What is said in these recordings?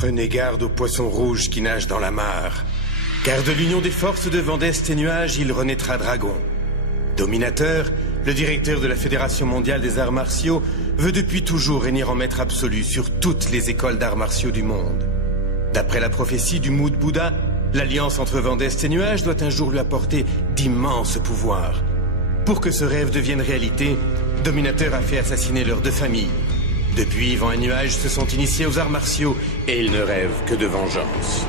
Prenez garde aux poissons rouges qui nagent dans la mare. Car de l'union des forces de Vendeste et Nuage, il renaîtra dragon. Dominateur, le directeur de la Fédération mondiale des arts martiaux, veut depuis toujours régner en maître absolu sur toutes les écoles d'arts martiaux du monde. D'après la prophétie du Mood Bouddha, l'alliance entre Vendeste et Nuage doit un jour lui apporter d'immenses pouvoirs. Pour que ce rêve devienne réalité, Dominateur a fait assassiner leurs deux familles. Depuis, Vent et Nuage se sont initiés aux arts martiaux et ils ne rêvent que de vengeance.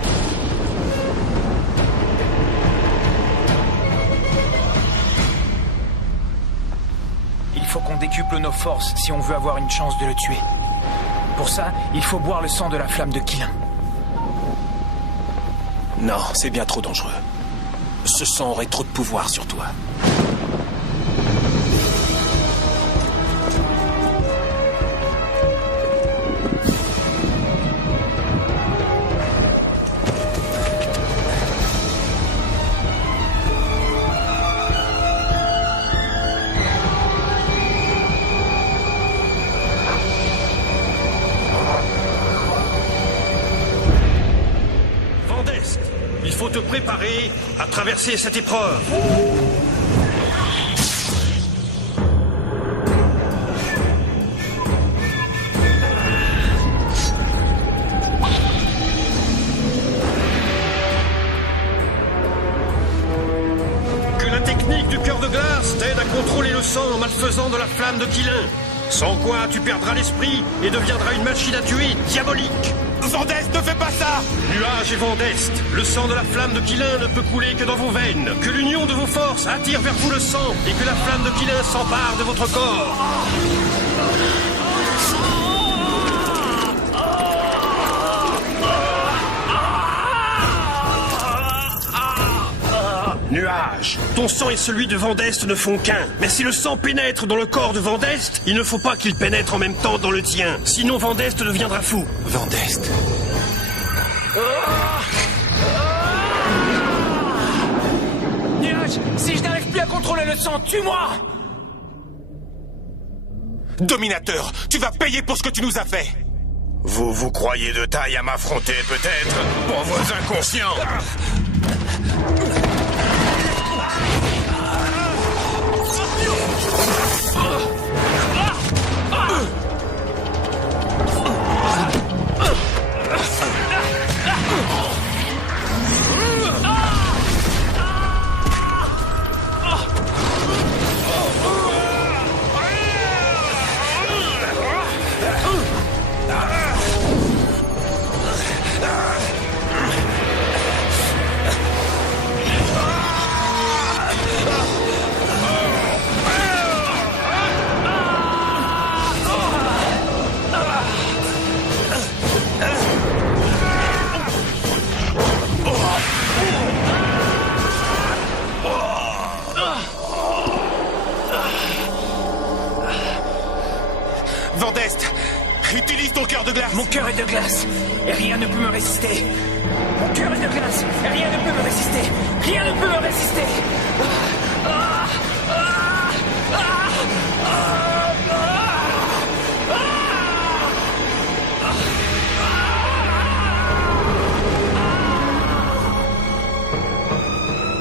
Il faut qu'on décuple nos forces si on veut avoir une chance de le tuer. Pour ça, il faut boire le sang de la flamme de Qilin. Non, c'est bien trop dangereux. Ce sang aurait trop de pouvoir sur toi. Il faut te préparer à traverser cette épreuve. Que la technique du cœur de glace t'aide à contrôler le sang en malfaisant de la flamme de Qilin. Sans quoi tu perdras l'esprit et deviendras une machine à tuer diabolique. Vendeste, ne fais pas ça! Nuage et Vendeste, le sang de la flamme de Qilin ne peut couler que dans vos veines. Que l'union de vos forces attire vers vous le sang et que la flamme de Qilin s'empare de votre corps. Nuage, ton sang et celui de Vendeste ne font qu'un. Mais si le sang pénètre dans le corps de Vendeste, il ne faut pas qu'il pénètre en même temps dans le tien. Sinon Vendeste deviendra fou. Vendeste. Nuage, si je n'arrive plus à contrôler le sang, tue-moi! Dominateur, tu vas payer pour ce que tu nous as fait! Vous vous croyez de taille à m'affronter, peut-être? Pauvres inconscients! Vendeste, utilise ton cœur de glace. Mon cœur est de glace, et rien ne peut me résister. Mon cœur est de glace, et rien ne peut me résister. Rien ne peut me résister.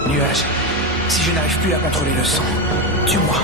Nuage, si je n'arrive plus à contrôler le sang, tue-moi.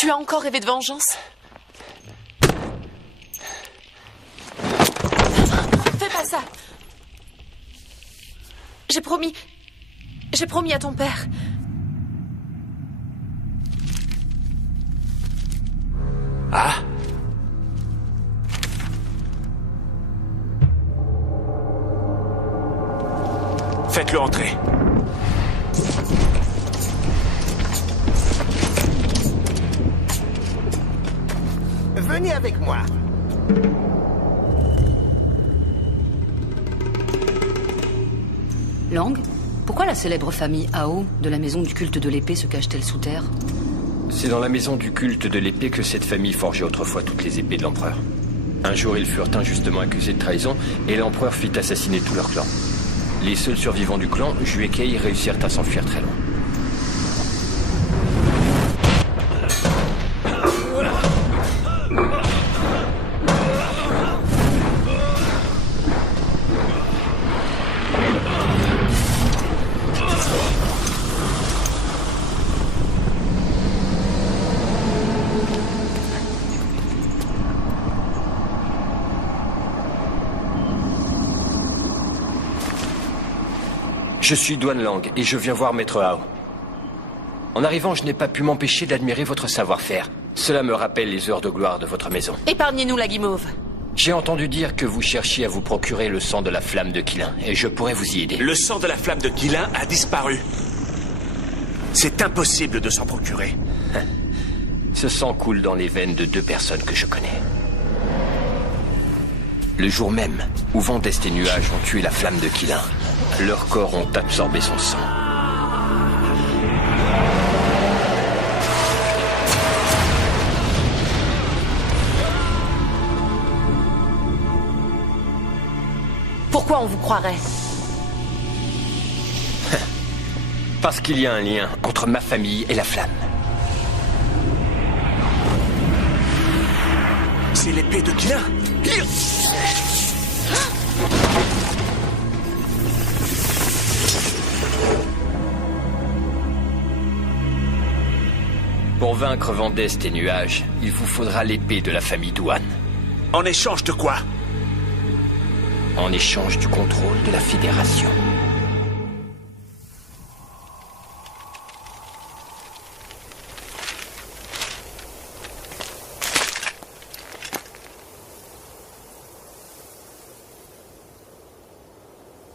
Tu as encore rêvé de vengeance? Fais pas ça. J'ai promis à ton père. Ah? Faites-le entrer. Venez avec moi. Lang, pourquoi la célèbre famille Ao de la maison du culte de l'épée se cache-t-elle sous terre? C'est dans la maison du culte de l'épée que cette famille forgeait autrefois toutes les épées de l'empereur. Un jour, ils furent injustement accusés de trahison et l'empereur fit assassiner tout leur clan. Les seuls survivants du clan, Ju et Kei, réussirent à s'enfuir très loin. Je suis Duan Lang et je viens voir Maître Ao. En arrivant, je n'ai pas pu m'empêcher d'admirer votre savoir-faire. Cela me rappelle les heures de gloire de votre maison. Épargnez-nous la guimauve. J'ai entendu dire que vous cherchiez à vous procurer le sang de la flamme de Qilin, et je pourrais vous y aider. Le sang de la flamme de Qilin a disparu. C'est impossible de s'en procurer. Ce sang coule dans les veines de 2 personnes que je connais. Le jour même où Vendeste et Nuages ont tué la flamme de Qilin, leurs corps ont absorbé son sang. Pourquoi on vous croirait? Parce qu'il y a un lien entre ma famille et la flamme. C'est l'épée de Qilin. Pour vaincre Vendeste et Nuages, il vous faudra l'épée de la famille Duan. En échange de quoi? En échange du contrôle de la Fédération.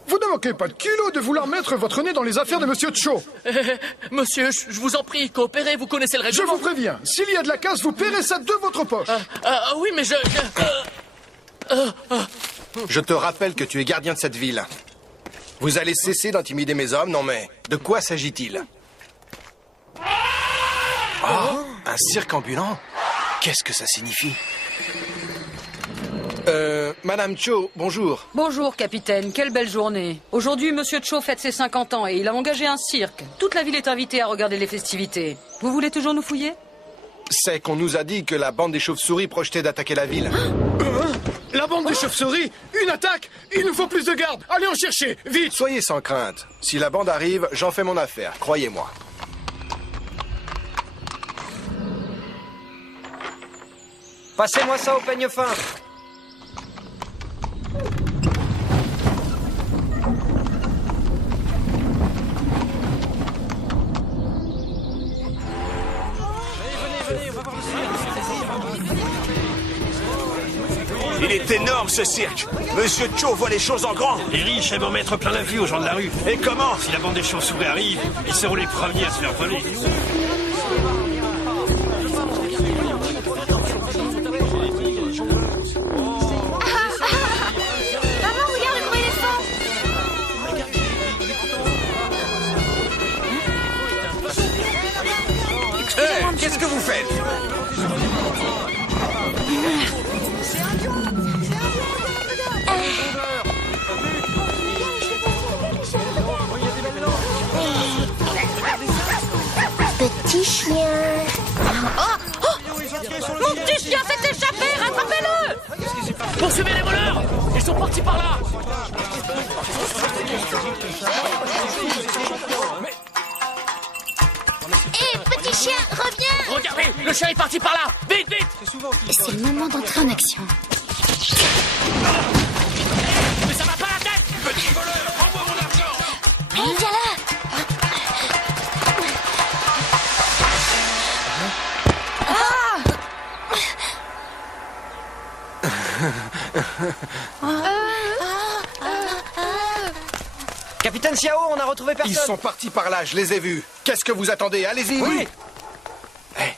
Vous ne manquez pas de culot de vouloir mettre votre nez dans les affaires de Monsieur Cho. Monsieur, je vous en prie, coopérez, vous connaissez le Je règlement. vous préviens, s'il y a de la casse, vous paierez ça de votre poche. Oui, mais Je te rappelle que tu es gardien de cette ville. Vous allez cesser d'intimider mes hommes, non mais de quoi s'agit-il? Oh, un cirque ambulant? Qu'est-ce que ça signifie? Madame Cho, bonjour. Bonjour, capitaine. Quelle belle journée. Aujourd'hui, Monsieur Cho fête ses 50 ans et il a engagé un cirque. Toute la ville est invitée à regarder les festivités. Vous voulez toujours nous fouiller? C'est qu'on nous a dit que la bande des chauves-souris projetait d'attaquer la ville. La bande des chauves-souris? Une attaque? Il nous faut plus de gardes. Allez en chercher, vite. Soyez sans crainte. Si la bande arrive, j'en fais mon affaire, croyez-moi. Passez-moi ça au peigne fin. Il est énorme ce cirque. Monsieur Cho voit les choses en grand. Les riches aiment en mettre plein la vue aux gens de la rue. Et comment? Si la bande des chauves-souris arrive, ils seront les premiers à se faire voler. Maman, regarde le bruit d'éléphant. Hey, qu'est-ce que vous faites? Petit chien. Mon petit chien s'est échappé, rattrapez-le! poursuivez les voleurs. Ils sont partis par là. Hé, petit chien, reviens! Regardez, Le chien est parti par là. Vite, vite. Et c'est le moment d'entrer en action. Mais ça va pas la tête. Petit voleur, rends-moi mon argent. Hé, viens là. Capitaine Xiao, on a retrouvé personne. Ils sont partis par là, je les ai vus. Qu'est-ce que vous attendez? Allez-y. Oui. Hey.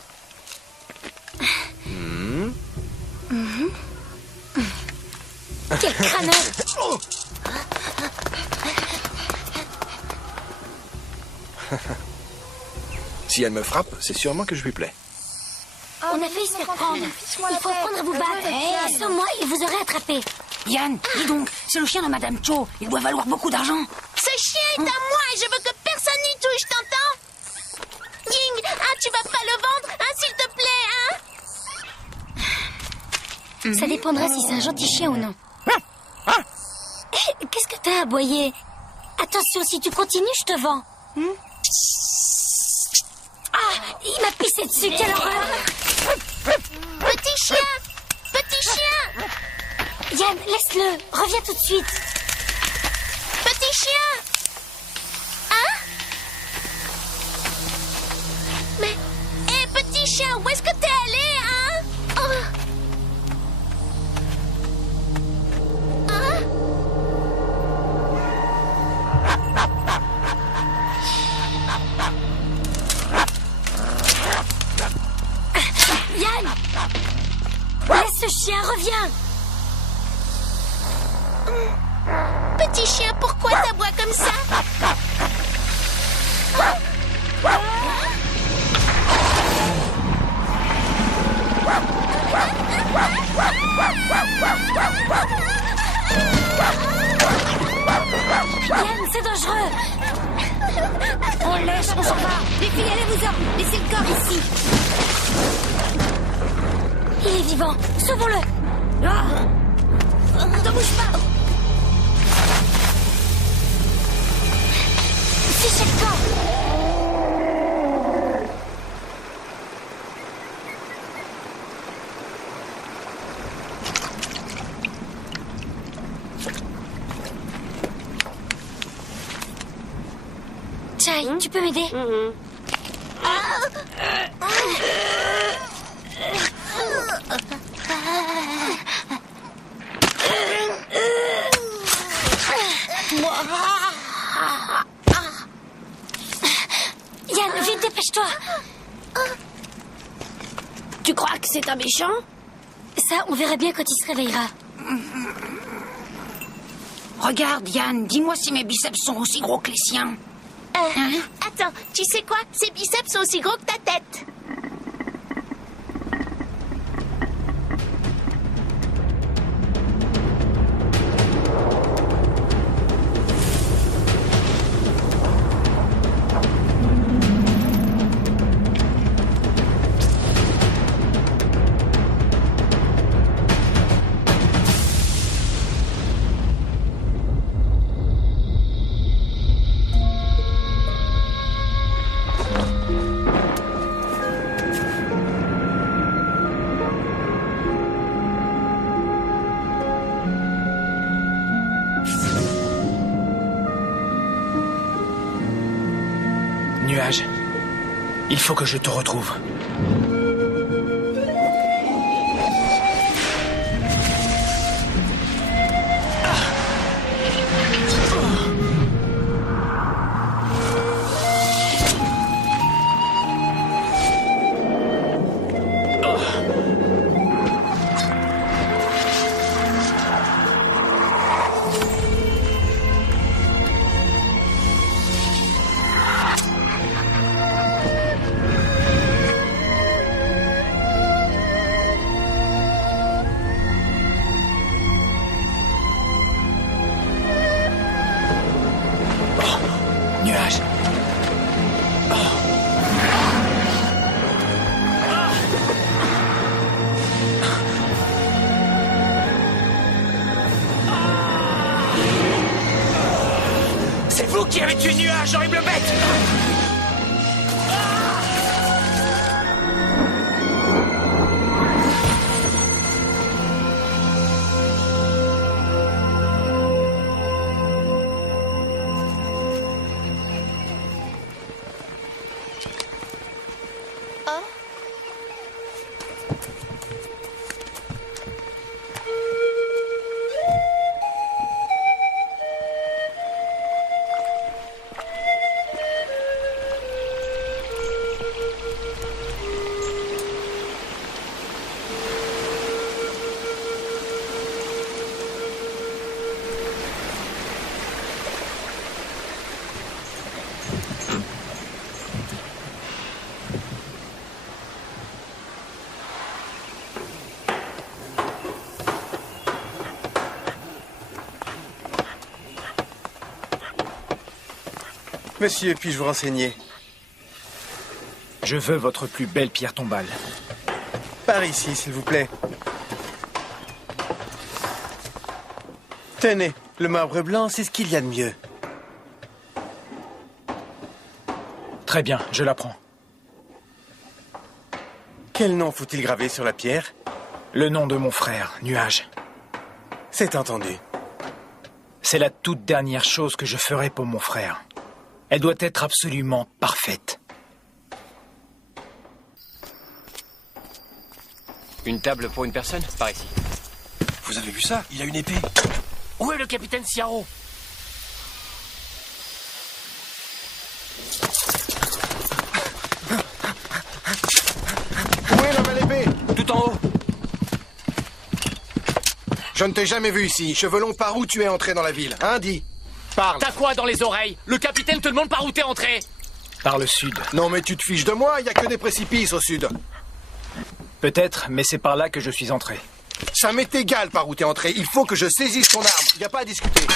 Quel crâneur. Oh. Si elle me frappe, c'est sûrement que je lui plais. On a failli se faire prendre. Il faut apprendre à vous battre. Sans moi, il vous aurait attrapé. Yann, dis donc, c'est le chien de Madame Cho. Il doit valoir beaucoup d'argent. Ce chien est à moi et je veux que personne n'y touche, t'entends? Ying, tu vas pas le vendre, s'il te plaît, Ça dépendra si c'est un gentil chien ou non. Qu'est-ce que t'as aboyé? Attention, si tu continues, je te vends. Il m'a pissé dessus, quelle horreur! Petit chien! Petit chien! Yann, laisse-le, reviens tout de suite. Petit chien! Mais... Hé, petit chien, où est-ce que t'es allé, Yann! Laisse ce chien, reviens! Petit chien, pourquoi t'aboies comme ça? Yann, c'est dangereux! On le laisse, on s'en va. Les filles, allez-vous-en! Laissez le corps ici! Il est vivant! Sauvons-le! Ne bouge pas! Fichez le corps! Chai, tu peux m'aider? Yann, vite, dépêche-toi! Tu crois que c'est un méchant? Ça, on verra bien quand il se réveillera. Regarde, Yann, dis-moi si mes biceps sont aussi gros que les siens. Attends, tu sais quoi? Ses biceps sont aussi gros que ta tête. Nuage, il faut que je te retrouve. Nuage. C'est vous qui avez tué Nuage, horrible bête. Monsieur, puis-je vous renseigner? Je veux votre plus belle pierre tombale. Par ici, s'il vous plaît. Tenez, le marbre blanc, c'est ce qu'il y a de mieux. Très bien, je la prends. Quel nom faut-il graver sur la pierre? Le nom de mon frère, Nuage. C'est entendu. C'est la toute dernière chose que je ferai pour mon frère. Elle doit être absolument parfaite. Une table pour une personne? Par ici. Vous avez vu ça? Il a une épée. Où est le capitaine Siaro? Où est l'homme à l'épée? Tout en haut. Je ne t'ai jamais vu ici. Cheveux longs, par où tu es entré dans la ville? Hein, dis. Parle. T'as quoi dans les oreilles? Le capitaine te demande par où t'es entré. Par le sud. Non, mais tu te fiches de moi, il n'y a que des précipices au sud. Peut-être, mais c'est par là que je suis entré. Ça m'est égal par où t'es entré. Il faut que je saisisse ton arme. Il n'y a pas à discuter.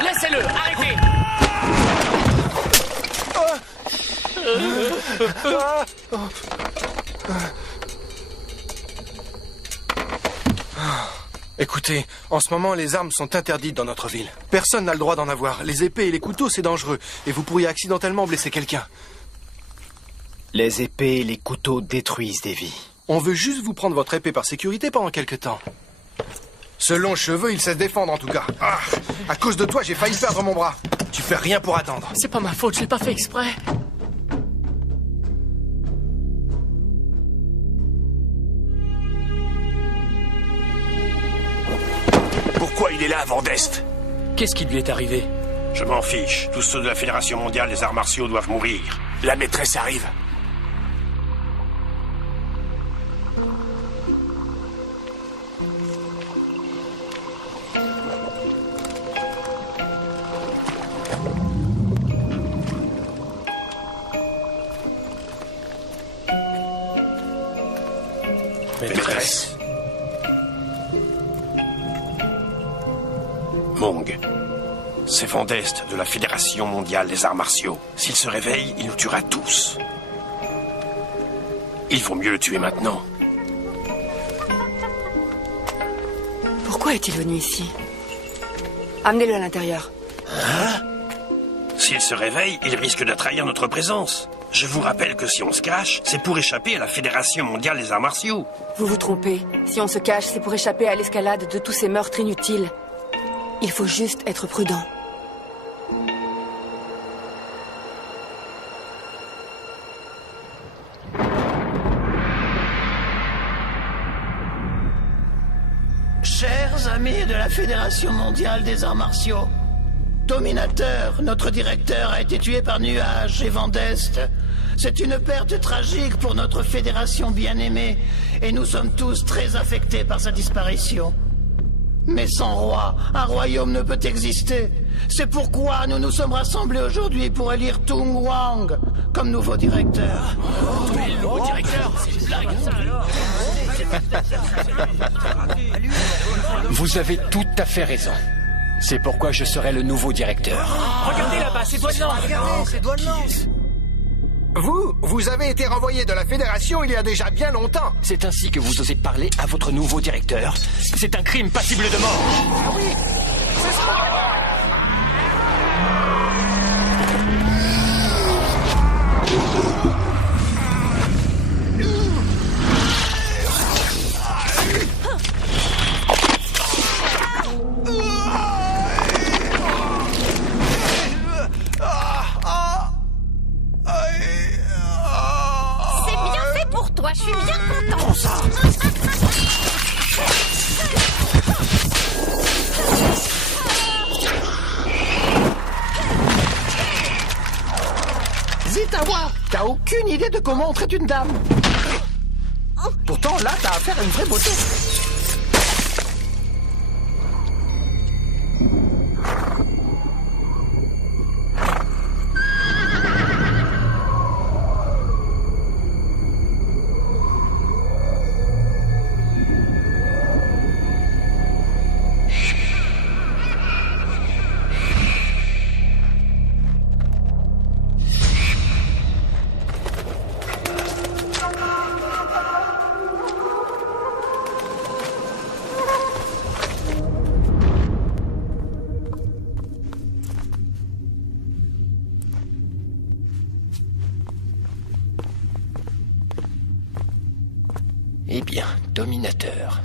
Laissez-le, arrêtez. Écoutez, en ce moment, les armes sont interdites dans notre ville. Personne n'a le droit d'en avoir. Les épées et les couteaux, c'est dangereux. Et vous pourriez accidentellement blesser quelqu'un. Les épées et les couteaux détruisent des vies. On veut juste vous prendre votre épée par sécurité pendant quelque temps. Ce long cheveu, il sait se défendre en tout cas. Ah, à cause de toi, j'ai failli perdre mon bras. Tu fais rien pour attendre. C'est pas ma faute, je l'ai pas fait exprès. Pourquoi il est là, Vandest? Qu'est-ce qui lui est arrivé? Je m'en fiche. Tous ceux de la Fédération mondiale des arts martiaux doivent mourir. La maîtresse arrive. Maîtresse. Mong. C'est Vandest de la Fédération mondiale des arts martiaux. S'il se réveille, il nous tuera tous. Il vaut mieux le tuer maintenant. Pourquoi est-il venu ici? Amenez-le à l'intérieur. Hein? S'il se réveille, il risque de trahir notre présence. Je vous rappelle que si on se cache, c'est pour échapper à la Fédération mondiale des arts martiaux. Vous vous trompez. Si on se cache, c'est pour échapper à l'escalade de tous ces meurtres inutiles. Il faut juste être prudent. Chers amis de la Fédération mondiale des arts martiaux, Dominateur, notre directeur, a été tué par Nuage et Vandest. C'est une perte tragique pour notre fédération bien-aimée, et nous sommes tous très affectés par sa disparition. Mais sans roi, un royaume ne peut exister. C'est pourquoi nous nous sommes rassemblés aujourd'hui pour élire Tung Wang comme nouveau directeur. Le nouveau directeur? C'est une blague, ça alors. Vous avez tout à fait raison. C'est pourquoi je serai le nouveau directeur. Regardez là-bas, c'est Douane Lance. Regardez, c'est Douane Lance. Vous avez été renvoyé de la Fédération il y a déjà bien longtemps. C'est ainsi que vous osez parler à votre nouveau directeur. C'est un crime passible de mort. Ah oui, c'est ça. Je suis bien content. Prends ça. Zitawa, t'as aucune idée de comment on traite une dame. Pourtant, là, t'as affaire à une vraie beauté. Dominateur.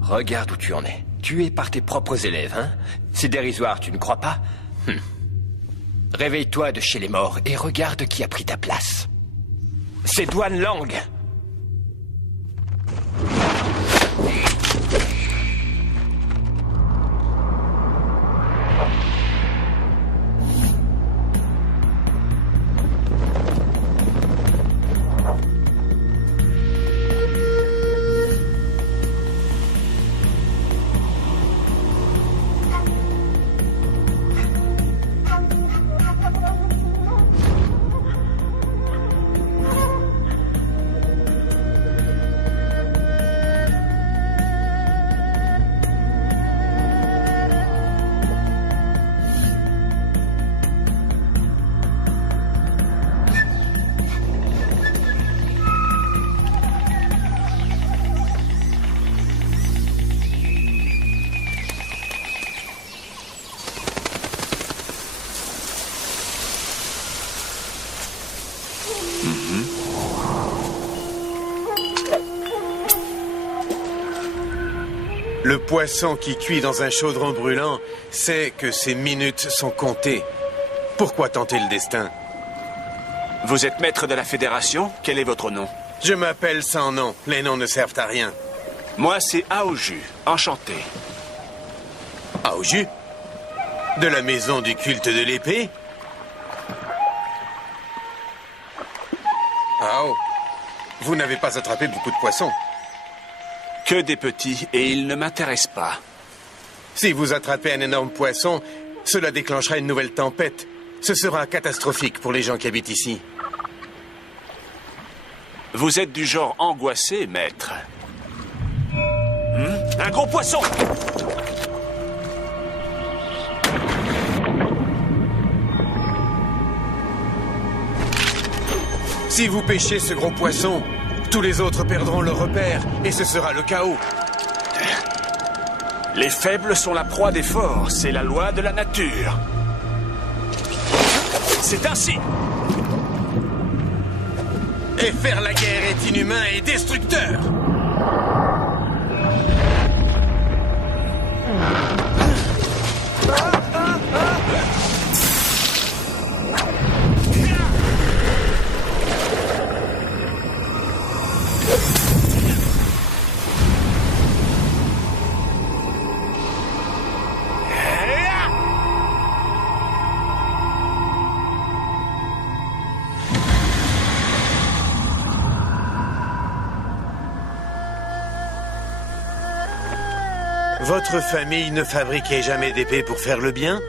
Regarde où tu en es. Tué par tes propres élèves, hein? C'est dérisoire, tu ne crois pas? Réveille-toi de chez les morts et regarde qui a pris ta place. C'est Duan Lang. Le poisson qui cuit dans un chaudron brûlant sait que ses minutes sont comptées. Pourquoi tenter le destin? Vous êtes maître de la Fédération? Quel est votre nom? Je m'appelle sans nom. Les noms ne servent à rien. Moi, c'est Aoju. Enchanté. Aoju? De la maison du culte de l'épée? Ao, vous n'avez pas attrapé beaucoup de poissons. Que des petits, et ils ne m'intéressent pas. Si vous attrapez un énorme poisson, cela déclenchera une nouvelle tempête. Ce sera catastrophique pour les gens qui habitent ici. Vous êtes du genre angoissé, maître. Un gros poisson! Si vous pêchez ce gros poisson, tous les autres perdront leur repère et ce sera le chaos. Les faibles sont la proie des forts, c'est la loi de la nature. C'est ainsi. Et faire la guerre est inhumain et destructeur. Votre famille ne fabriquait jamais d'épée pour faire le bien?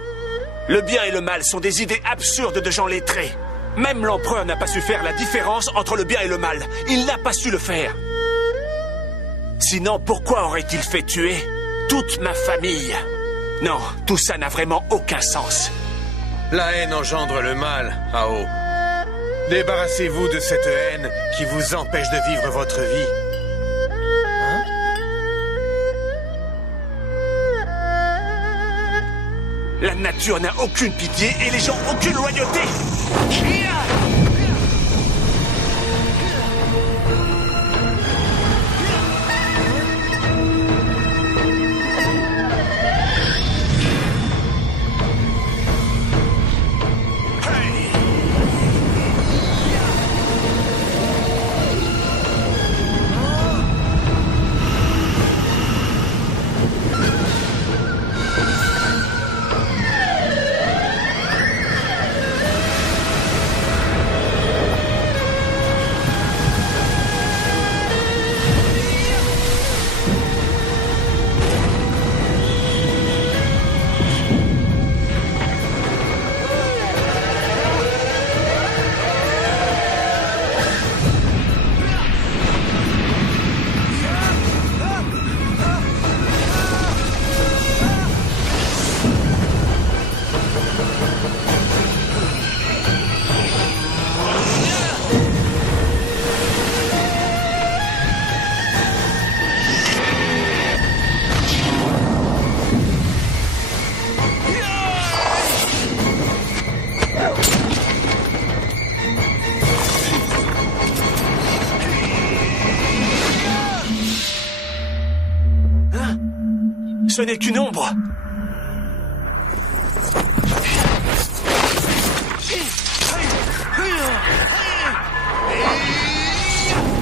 Le bien et le mal sont des idées absurdes de gens lettrés. Même l'empereur n'a pas su faire la différence entre le bien et le mal. Il n'a pas su le faire. Sinon, pourquoi aurait-il fait tuer toute ma famille? Non, tout ça n'a vraiment aucun sens. La haine engendre le mal, Ao. Débarrassez-vous de cette haine qui vous empêche de vivre votre vie. La nature n'a aucune pitié et les gens aucune loyauté. Ce n'est qu'une ombre.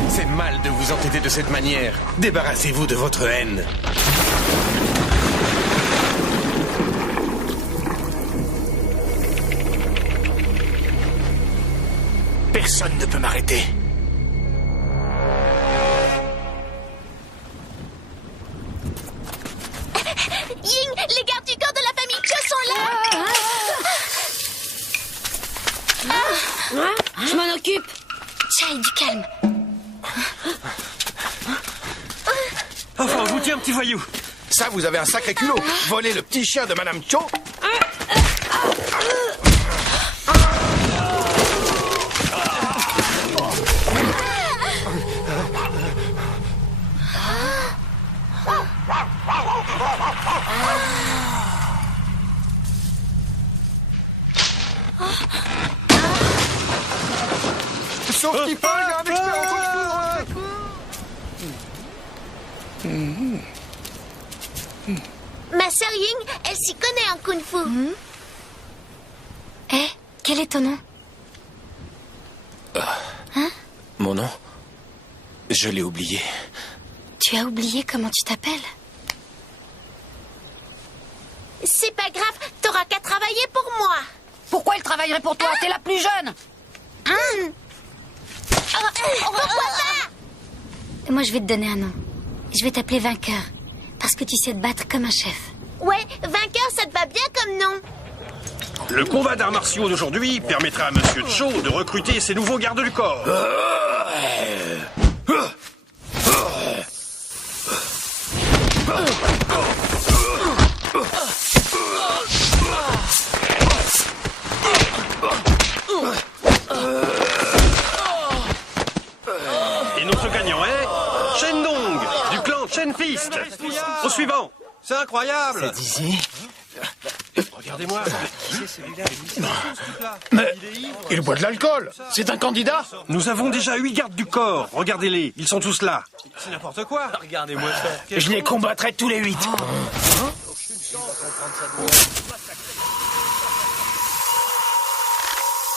C'est mal de vous entêter de cette manière. Débarrassez-vous de votre haine. Personne ne peut m'arrêter. Ying, les gardes du corps de la famille Cho sont là. Je m'en occupe. Chai, du calme. Enfin, vous tiens, petit voyou. Ça, vous avez un sacré culot. Voler le petit chien de Madame Cho. Sauf qu'il parle, il y a un expert en kung fu. Ma sœur Ying, elle s'y connaît en kung-fu. Eh, quel est ton nom? Mon nom? Je l'ai oublié. Tu as oublié comment tu t'appelles? C'est pas grave, t'auras qu'à travailler pour moi. Pourquoi il travaillerait pour toi? T'es la plus jeune. Pourquoi pas? Moi, je vais te donner un nom. Je vais t'appeler Vainqueur. Parce que tu sais te battre comme un chef. Ouais, vainqueur, ça te va bien comme nom. Le combat d'arts martiaux d'aujourd'hui permettra à Monsieur Cho de recruter ses nouveaux gardes du corps. Et notre gagnant est Shendong, du clan Shenfist. Au suivant. C'est incroyable. C'est d'ici. Regardez-moi. Mais il boit de l'alcool. C'est un candidat. Nous avons déjà 8 gardes du corps. Regardez-les, ils sont tous là. C'est n'importe quoi. Regardez-moi ça. Je les combattrai tous les 8.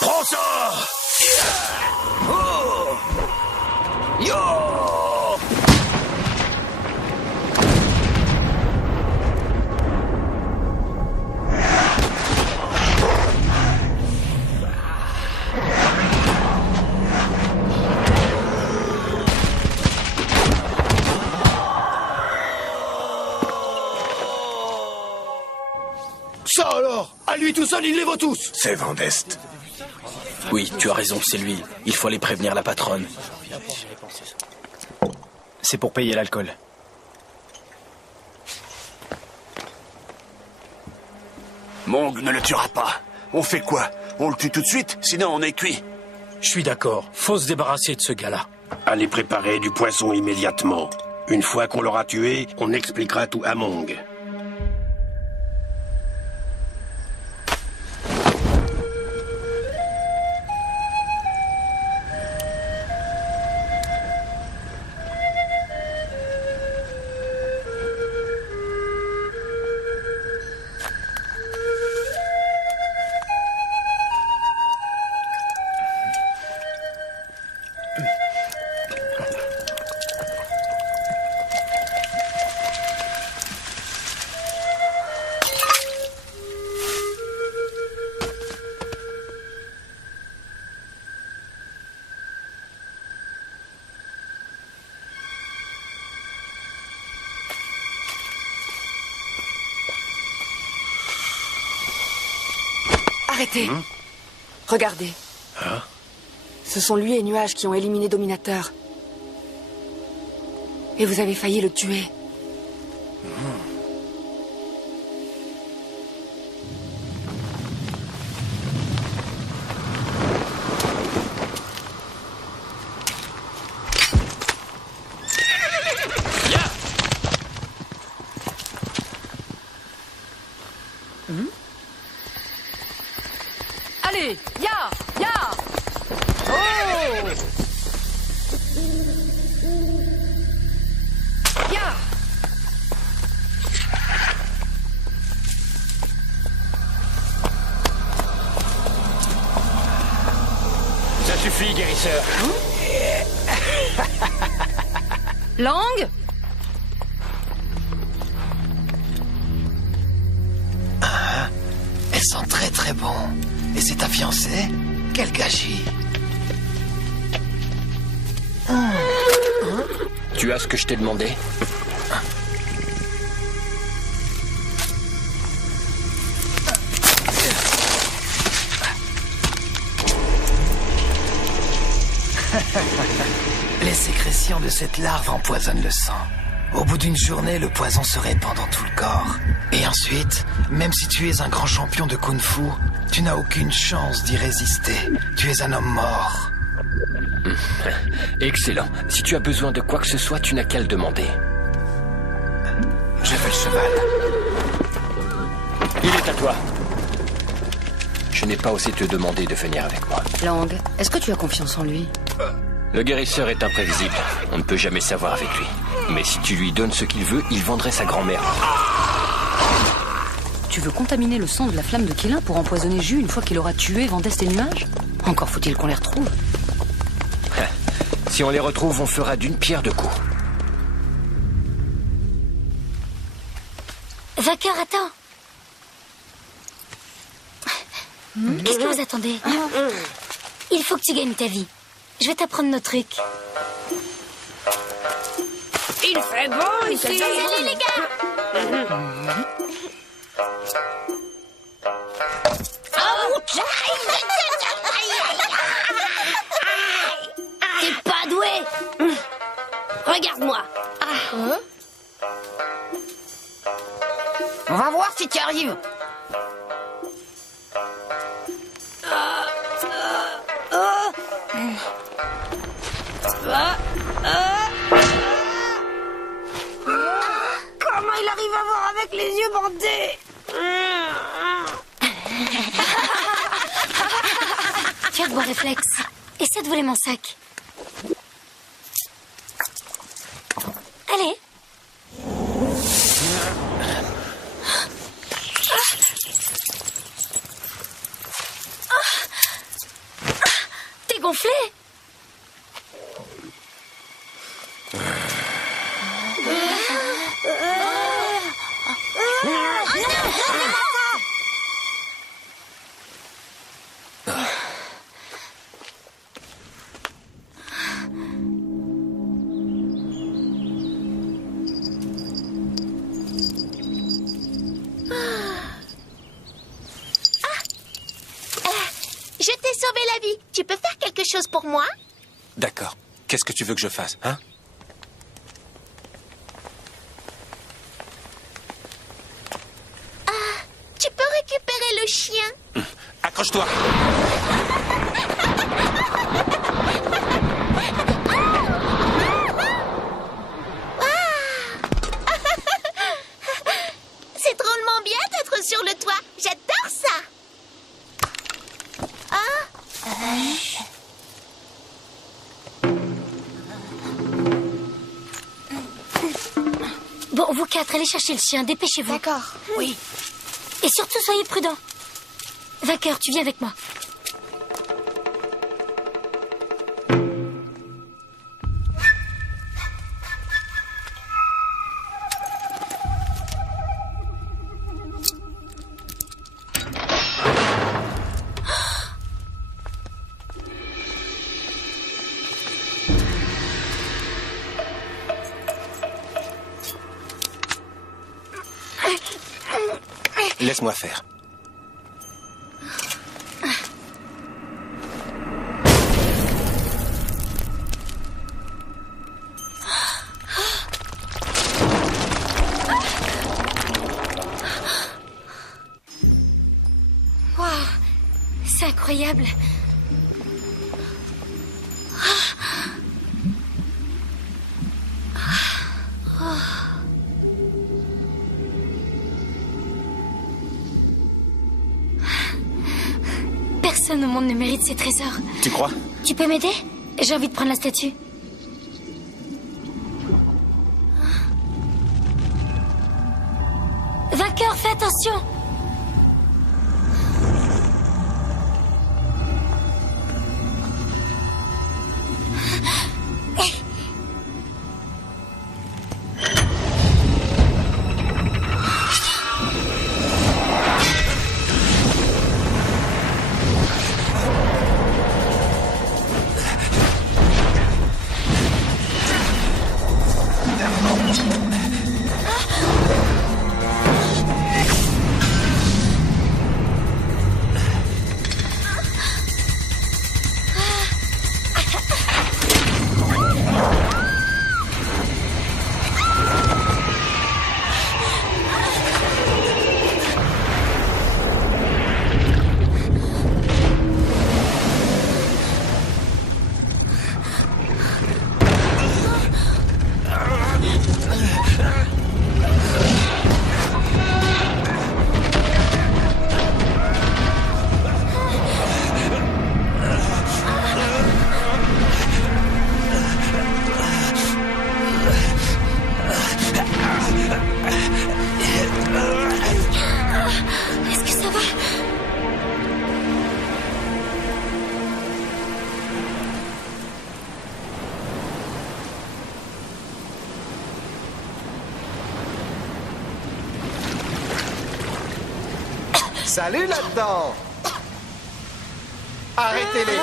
Prends ça. Oh. Yo. Ça alors, à lui tout seul, il les vaut tous. C'est Vandest. Oui, tu as raison, c'est lui. Il faut aller prévenir la patronne. C'est pour payer l'alcool. Mong ne le tuera pas. On fait quoi? On le tue tout de suite, sinon on est cuit. Je suis d'accord. Faut se débarrasser de ce gars-là. Allez préparer du poisson immédiatement. Une fois qu'on l'aura tué, on expliquera tout à Mong. Arrêtez. Regardez. Ce sont lui et Nuage qui ont éliminé Dominateur. Et vous avez failli le tuer. Allez, ya, ya. Oh. Ya. guérisseur. Lang? Elles sont très très bon. Et c'est ta fiancée? Quel gâchis. Tu as ce que je t'ai demandé? Les sécrétions de cette larve empoisonnent le sang. Au bout d'une journée, le poison se répand dans tout le corps. Et ensuite, même si tu es un grand champion de kung-fu, tu n'as aucune chance d'y résister. Tu es un homme mort. Excellent. Si tu as besoin de quoi que ce soit, tu n'as qu'à le demander. Je veux le cheval. Il est à toi. Je n'ai pas osé te demander de venir avec moi. Lang, est-ce que tu as confiance en lui? Le guérisseur est imprévisible. On ne peut jamais savoir avec lui. Mais si tu lui donnes ce qu'il veut, il vendrait sa grand-mère. Tu veux contaminer le sang de la flamme de Killin pour empoisonner Jus une fois qu'il aura tué Vendeste et Nuage? Encore faut-il qu'on les retrouve. Si on les retrouve, on fera d'une pierre deux coups. Vainqueur, attends. Qu'est-ce que vous attendez? Il faut que tu gagnes ta vie. Je vais t'apprendre nos trucs. Il fait beau ici. Salut les gars. T'es pas doué. Regarde-moi. On va voir si tu arrives. Comment il arrive à voir avec les yeux bandés? Tu as de bons réflexes. Essaie de voler mon sac. Allez. T'es gonflé? Je t'ai sauvé la vie. Tu peux faire quelque chose pour moi? D'accord. Qu'est-ce que tu veux que je fasse, hein? Tu peux récupérer le chien? Accroche-toi. C'est drôlement bien d'être sur le toit. J'adore ça. Bon, vous quatre, allez chercher le chien. Dépêchez-vous. D'accord. Oui. Et surtout, soyez prudents. Vainqueur, tu viens avec moi. Laisse-moi faire. Waouh, c'est incroyable. Personne au monde ne mérite ces trésors. Tu crois? Tu peux m'aider? J'ai envie de prendre la statue. Vainqueur, fais attention! Salut là-dedans! Arrêtez-les!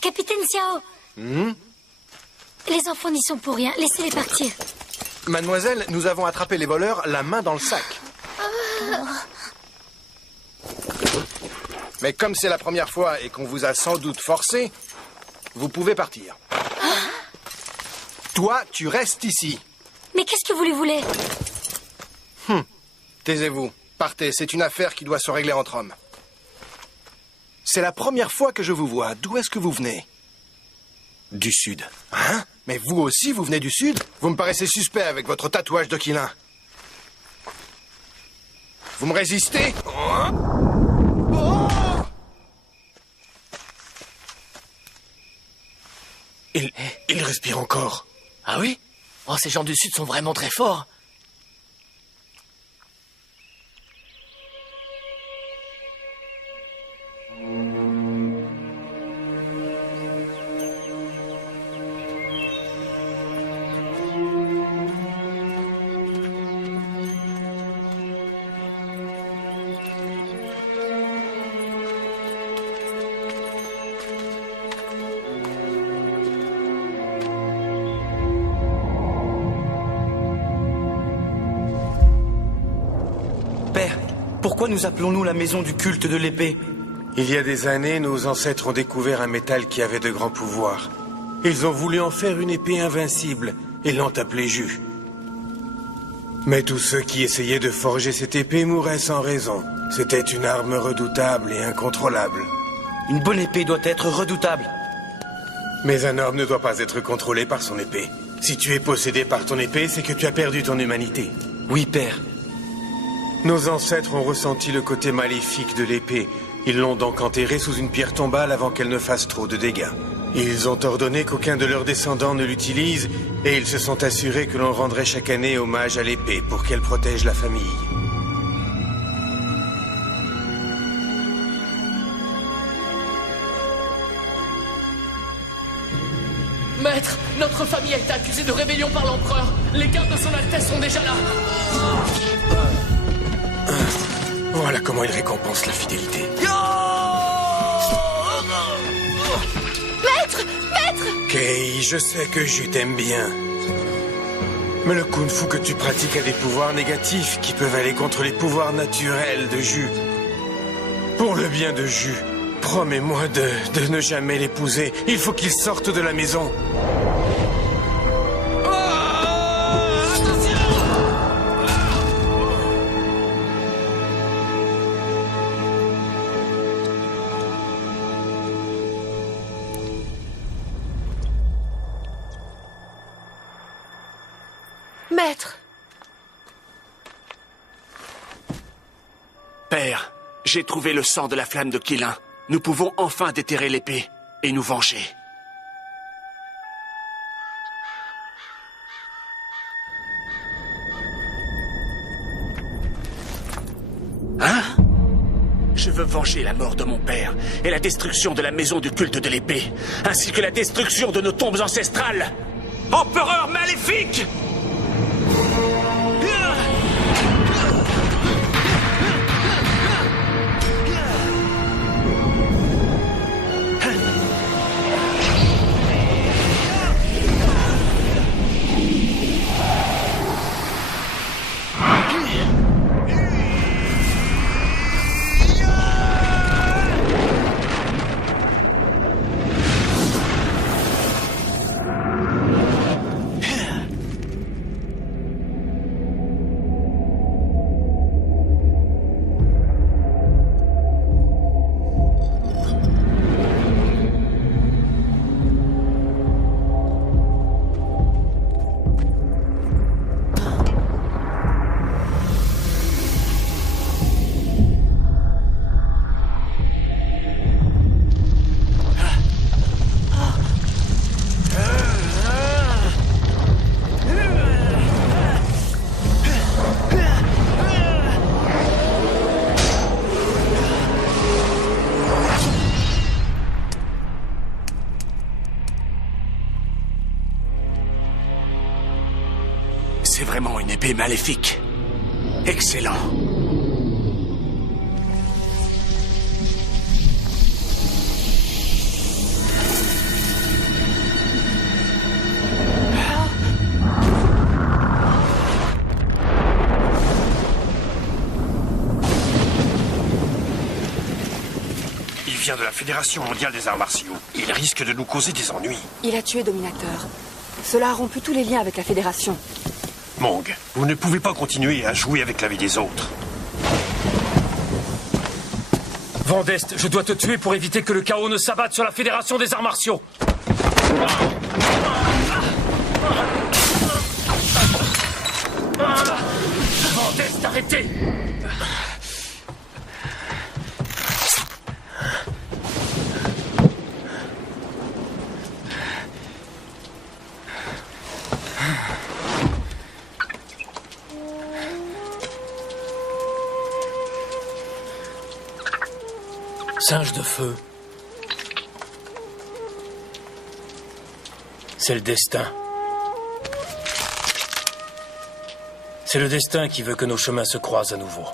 Capitaine Xiao, les enfants n'y sont pour rien. Laissez-les partir. Mademoiselle, nous avons attrapé les voleurs la main dans le sac. Mais comme c'est la première fois et qu'on vous a sans doute forcé, vous pouvez partir. Toi, tu restes ici. Mais qu'est-ce que vous lui voulez? Taisez-vous. Partez, c'est une affaire qui doit se régler entre hommes. C'est la première fois que je vous vois. D'où est-ce que vous venez? Du sud. Hein? Mais vous aussi, vous venez du sud? Vous me paraissez suspect avec votre tatouage de Quilin. Vous me résistez? Il respire encore. Ah oui? Oh, ces gens du sud sont vraiment très forts. Pourquoi nous appelons-nous la maison du culte de l'épée? Il y a des années, nos ancêtres ont découvert un métal qui avait de grands pouvoirs. Ils ont voulu en faire une épée invincible et l'ont appelée Jus. Mais tous ceux qui essayaient de forger cette épée mouraient sans raison. C'était une arme redoutable et incontrôlable. Une bonne épée doit être redoutable. Mais un homme ne doit pas être contrôlé par son épée. Si tu es possédé par ton épée, c'est que tu as perdu ton humanité. Oui, père. Nos ancêtres ont ressenti le côté maléfique de l'épée. Ils l'ont donc enterrée sous une pierre tombale avant qu'elle ne fasse trop de dégâts. Ils ont ordonné qu'aucun de leurs descendants ne l'utilise et ils se sont assurés que l'on rendrait chaque année hommage à l'épée pour qu'elle protège la famille. Maître, notre famille a été accusée de rébellion par l'empereur. Les gardes de son Altesse sont déjà là. Voilà comment il récompense la fidélité. Maître! Maître! Kei, je sais que Jus t'aime bien. Mais le kung-fu que tu pratiques a des pouvoirs négatifs qui peuvent aller contre les pouvoirs naturels de Jus. Pour le bien de Jus, promets-moi de ne jamais l'épouser. Il faut qu'il sorte de la maison. Maître! Père, j'ai trouvé le sang de la flamme de Quilin. Nous pouvons enfin déterrer l'épée et nous venger. Hein? Je veux venger la mort de mon père et la destruction de la maison du culte de l'épée, ainsi que la destruction de nos tombes ancestrales. Empereur maléfique! C'est vraiment une épée maléfique. Excellent. Il vient de la Fédération mondiale des arts martiaux. Il risque de nous causer des ennuis. Il a tué Dominateur. Cela a rompu tous les liens avec la Fédération. Mong, vous ne pouvez pas continuer à jouer avec la vie des autres. Vandest, je dois te tuer pour éviter que le chaos ne s'abatte sur la Fédération des arts martiaux. Vandest, arrêtez! Singe de feu. C'est le destin. C'est le destin qui veut que nos chemins se croisent à nouveau.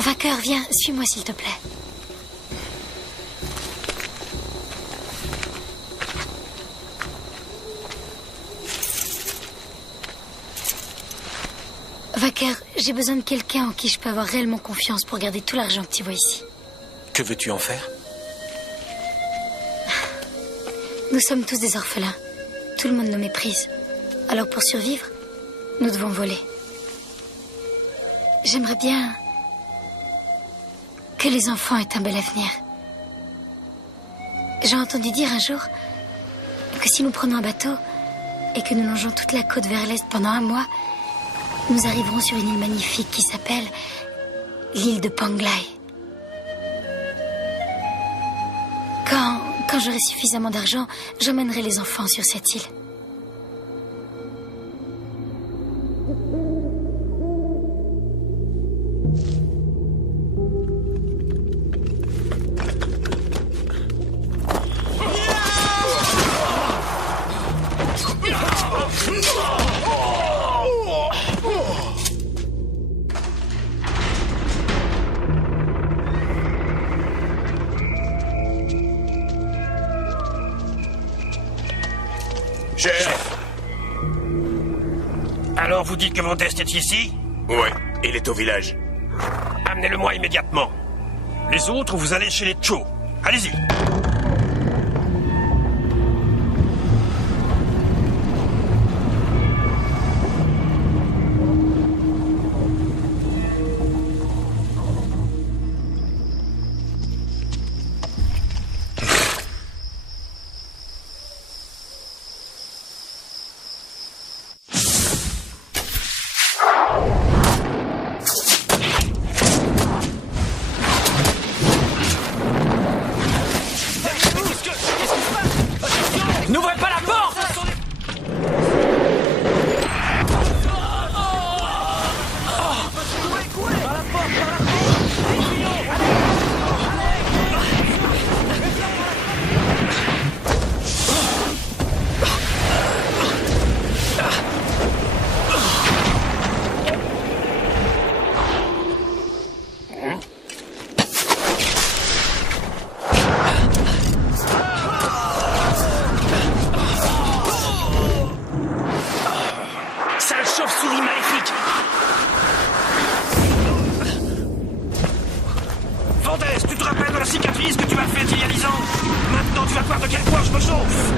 Vainqueur, viens, suis-moi s'il te plaît. Vainqueur, j'ai besoin de quelqu'un en qui je peux avoir réellement confiance pour garder tout l'argent que tu vois ici. Que veux-tu en faire? Nous sommes tous des orphelins. Tout le monde nous méprise. Alors pour survivre, nous devons voler. J'aimerais bien que les enfants aient un bel avenir. J'ai entendu dire un jour que si nous prenons un bateau et que nous longeons toute la côte vers l'est pendant un mois, nous arriverons sur une île magnifique qui s'appelle l'île de Panglai. Quand j'aurai suffisamment d'argent, j'emmènerai les enfants sur cette île. Chef. Alors vous dites que Vandest est ici? Ouais, il est au village. Amenez-le-moi immédiatement. Les autres, vous allez chez les Cho. Allez-y. N'ouvrez pas la porte! Chauve-souris maléfique! Vandest, tu te rappelles de la cicatrice que tu m'as faite il y a 10 ans? Maintenant, tu vas voir de quel point je me chauffe!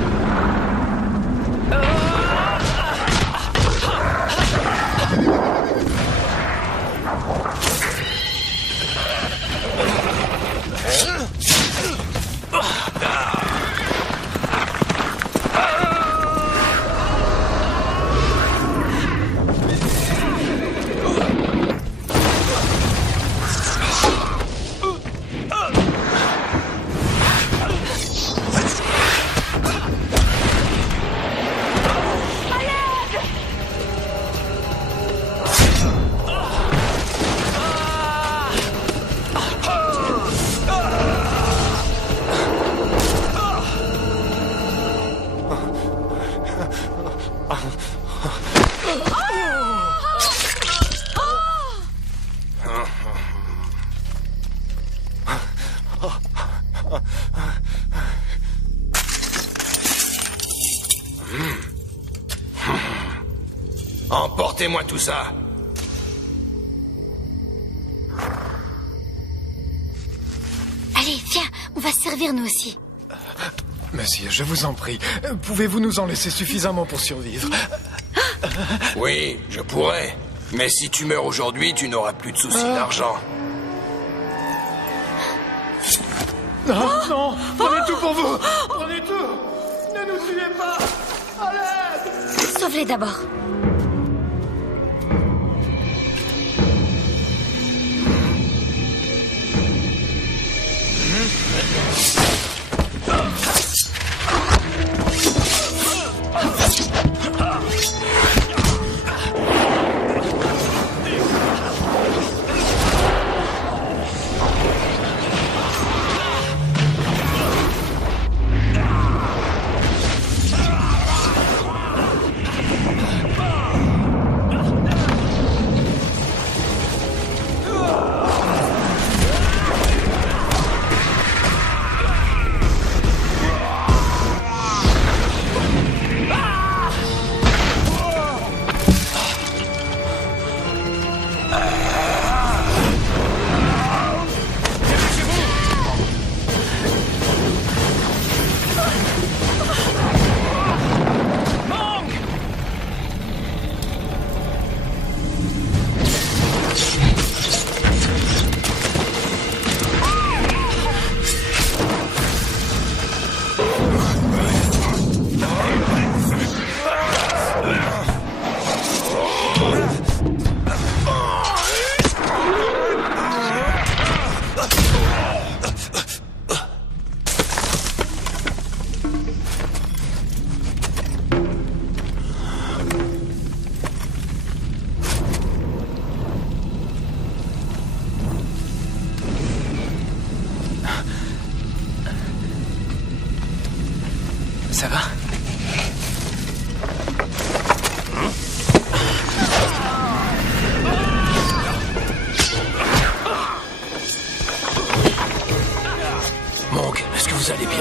Emportez-moi tout ça. Allez, viens, on va se servir nous aussi. Monsieur, je vous en prie, pouvez-vous nous en laisser suffisamment pour survivre? Oui, je pourrais. Mais si tu meurs aujourd'hui, tu n'auras plus de soucis d'argent. Non, non, prenez tout pour vous. Prenez tout. Ne nous tuez pas. À l'aide. Sauve-les d'abord. Ça va? Monk, est-ce que vous allez bien?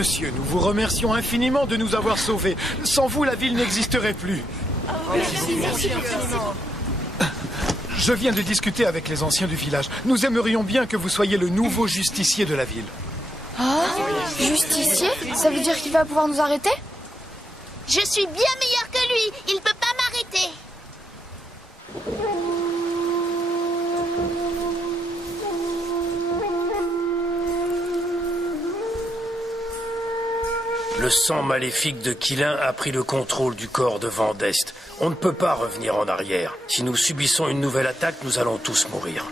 monsieur, nous vous remercions infiniment de nous avoir sauvés. Sans vous, la ville n'existerait plus. Merci infiniment. Je viens de discuter avec les anciens du village. Nous aimerions bien que vous soyez le nouveau justicier de la ville. Ah, justicier? Ça veut dire qu'il va pouvoir nous arrêter? Je suis bien meilleur que lui. Il ne peut pas m'arrêter. Le sang maléfique de Quilin a pris le contrôle du corps de Vent d'Est. On ne peut pas revenir en arrière. Si nous subissons une nouvelle attaque, nous allons tous mourir.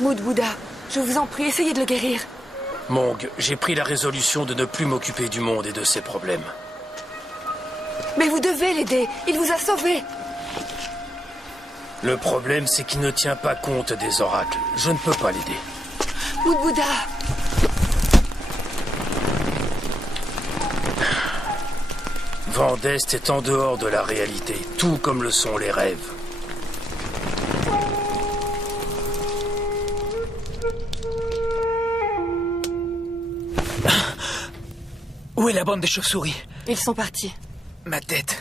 Mood Bouddha, je vous en prie, essayez de le guérir. Mong, j'ai pris la résolution de ne plus m'occuper du monde et de ses problèmes. Mais vous devez l'aider, il vous a sauvé. Le problème, c'est qu'il ne tient pas compte des oracles. Je ne peux pas l'aider. Mood Bouddha. Vent d'Est est en dehors de la réalité, tout comme le sont les rêves. Où est la bande des chauves-souris? Ils sont partis. Ma tête.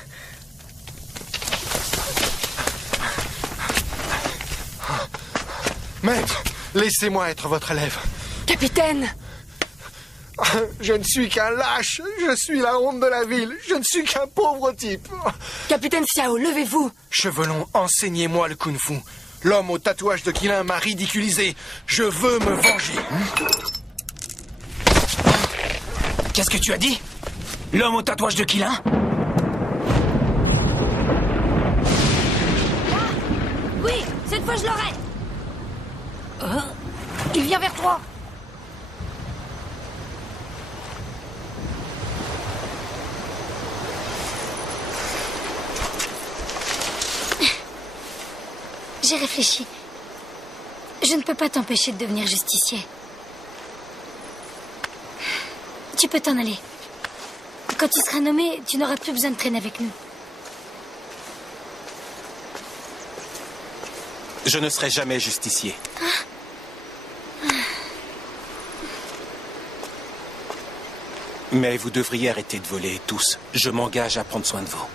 Maître, laissez-moi être votre élève. Capitaine! Je ne suis qu'un lâche, je suis la honte de la ville, je ne suis qu'un pauvre type. Capitaine Xiao, levez-vous. Chevelon, enseignez-moi le kung-fu. L'homme au tatouage de Quilin m'a ridiculisé. Je veux me venger. Qu'est-ce que tu as dit? L'homme au tatouage de Quilin? Oui, cette fois je l'aurai. Il vient vers toi. J'ai réfléchi. Je ne peux pas t'empêcher de devenir justicier. Tu peux t'en aller. Quand tu seras nommé, tu n'auras plus besoin de traîner avec nous. Je ne serai jamais justicier. Mais vous devriez arrêter de voler, tous. Je m'engage à prendre soin de vous.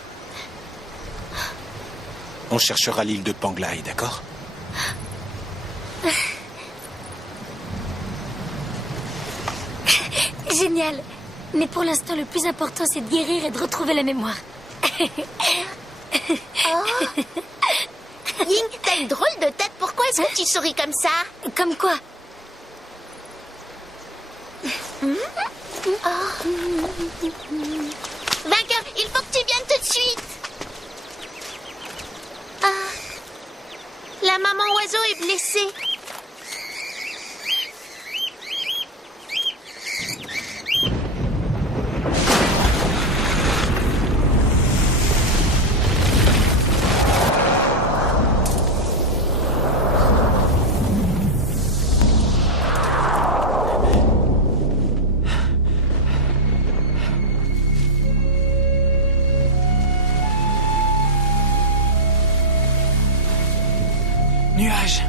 On cherchera l'île de Panglai, d'accord? Génial. Mais pour l'instant, le plus important, c'est de guérir et de retrouver la mémoire. Ying, t'as une drôle de tête. Pourquoi est-ce que tu souris comme ça? Comme quoi? Vainqueur, il faut que tu viennes tout de suite. La maman oiseau est blessée. Nuage.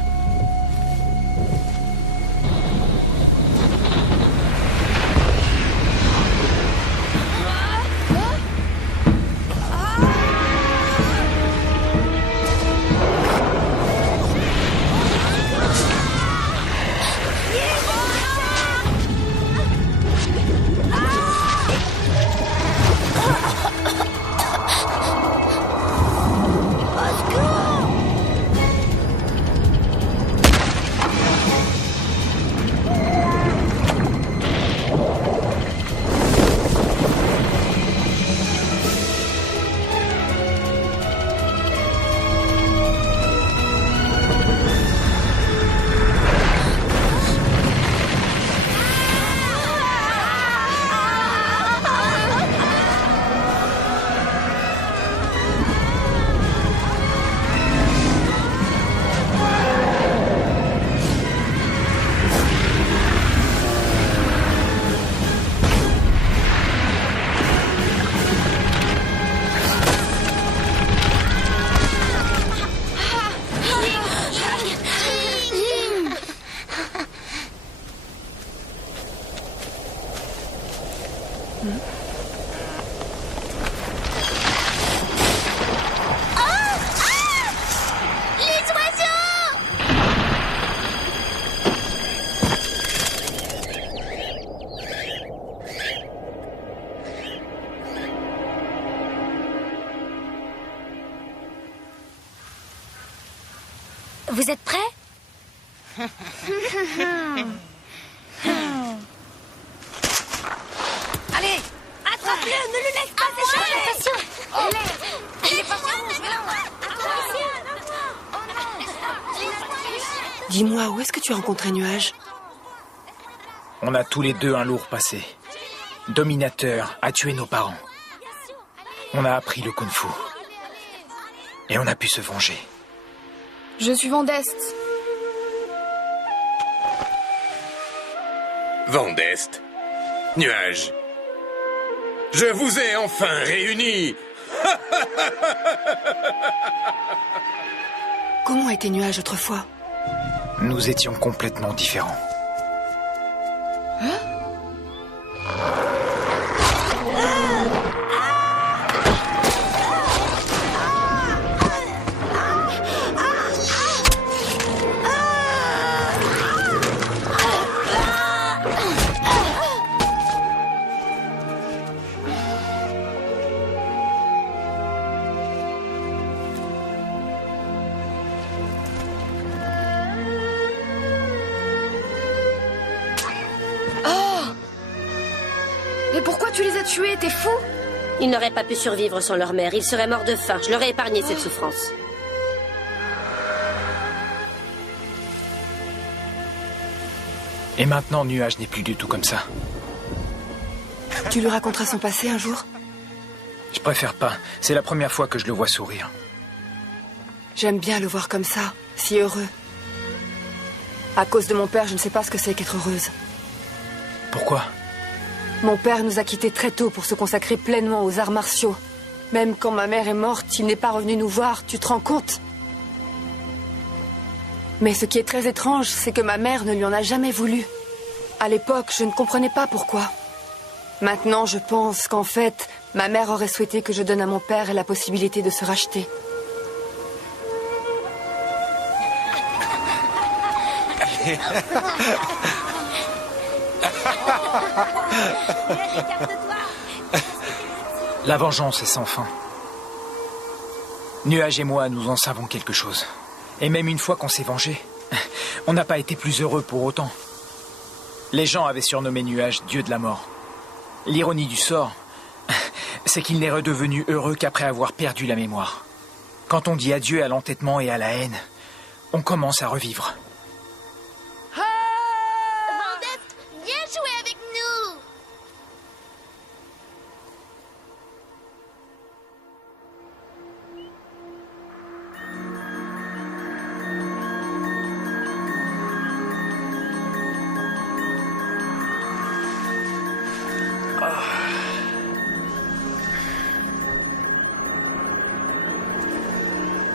Les oiseaux! Vous êtes prêts? Allez, attrape-le, ne le laisse pas s'échapper. Attention! Il est parti en rouge, Dis-moi, où est-ce que tu as rencontré Nuage? On a tous les deux un lourd passé. Dominateur a tué nos parents. On a appris le kung-fu. Et on a pu se venger. Je suis Vandest. Vandest. Nuage. Je vous ai enfin réunis. Comment était Nuage autrefois? Nous étions complètement différents. Mais pourquoi tu les as tués? T'es fou? Ils n'auraient pas pu survivre sans leur mère. Ils seraient morts de faim. Je leur ai épargné cette souffrance. Et maintenant, Nuage n'est plus du tout comme ça. Tu lui raconteras son passé un jour? Je préfère pas. C'est la première fois que je le vois sourire. J'aime bien le voir comme ça, si heureux. À cause de mon père, je ne sais pas ce que c'est qu'être heureuse. Pourquoi? Mon père nous a quittés très tôt pour se consacrer pleinement aux arts martiaux. Même quand ma mère est morte, il n'est pas revenu nous voir, tu te rends compte? Mais ce qui est très étrange, c'est que ma mère ne lui en a jamais voulu. À l'époque, je ne comprenais pas pourquoi. Maintenant, je pense qu'en fait, ma mère aurait souhaité que je donne à mon père la possibilité de se racheter. La vengeance est sans fin. Nuage et moi, nous en savons quelque chose. Et même une fois qu'on s'est vengé, on n'a pas été plus heureux pour autant. Les gens avaient surnommé Nuage Dieu de la mort. L'ironie du sort, c'est qu'il n'est redevenu heureux qu'après avoir perdu la mémoire. Quand on dit adieu à l'entêtement et à la haine, on commence à revivre. Vandest, viens jouer avec nous.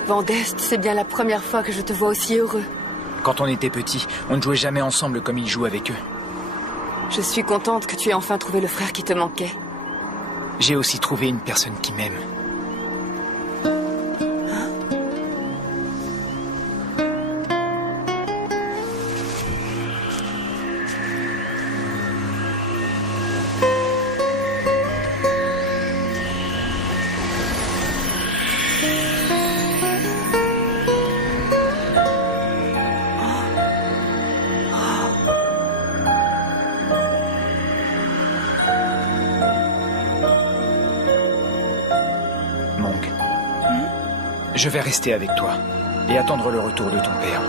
Vandest, c'est bien la première fois que je te vois aussi heureux. Quand on était petits, on ne jouait jamais ensemble comme ils jouent avec eux. Je suis contente que tu aies enfin trouvé le frère qui te manquait. J'ai aussi trouvé une personne qui m'aime. Je vais rester avec toi et attendre le retour de ton père.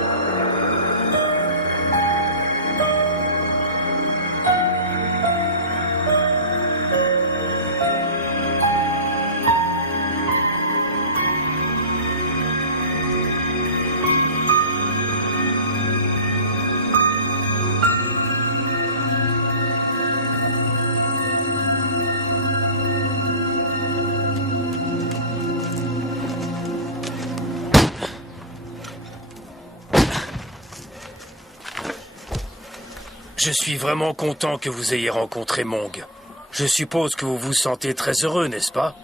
Je suis vraiment content que vous ayez rencontré Mong. Je suppose que vous vous sentez très heureux, n'est-ce pas?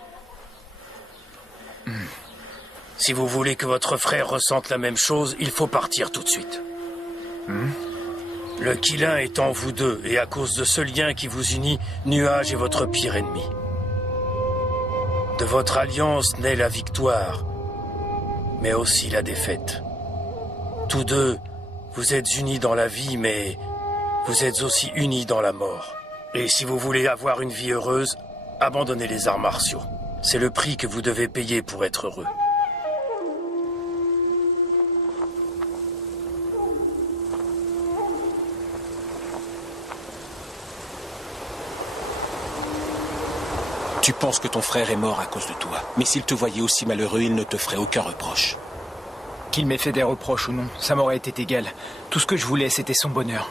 Si vous voulez que votre frère ressente la même chose, il faut partir tout de suite. Le Qilin est en vous deux, et à cause de ce lien qui vous unit, Nuage est votre pire ennemi. De votre alliance naît la victoire, mais aussi la défaite. Tous deux, vous êtes unis dans la vie, mais vous êtes aussi unis dans la mort. Et si vous voulez avoir une vie heureuse, abandonnez les arts martiaux. C'est le prix que vous devez payer pour être heureux. Tu penses que ton frère est mort à cause de toi. Mais s'il te voyait aussi malheureux, il ne te ferait aucun reproche. Qu'il m'ait fait des reproches ou non, ça m'aurait été égal. Tout ce que je voulais, c'était son bonheur.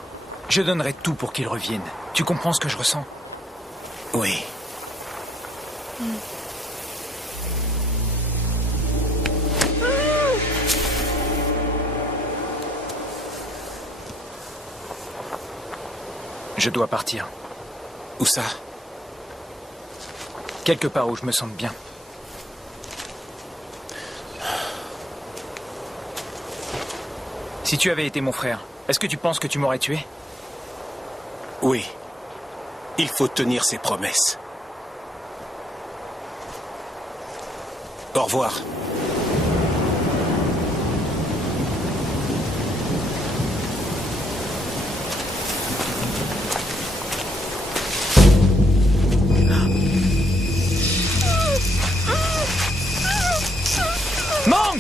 Je donnerais tout pour qu'il revienne. Tu comprends ce que je ressens? Oui. Je dois partir. Où ça? Quelque part où je me sente bien. Si tu avais été mon frère, est-ce que tu penses que tu m'aurais tué? Oui. Il faut tenir ses promesses. Au revoir. Mang!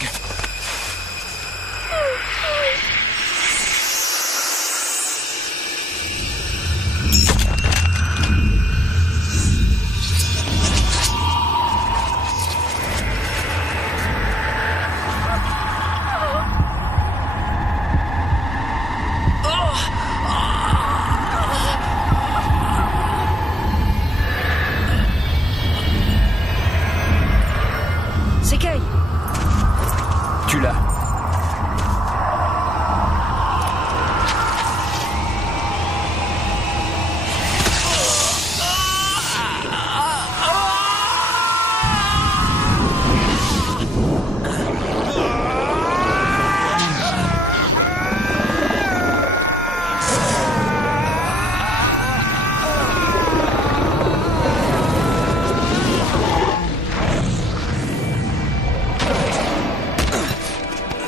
C'est Kay. Tu l'as.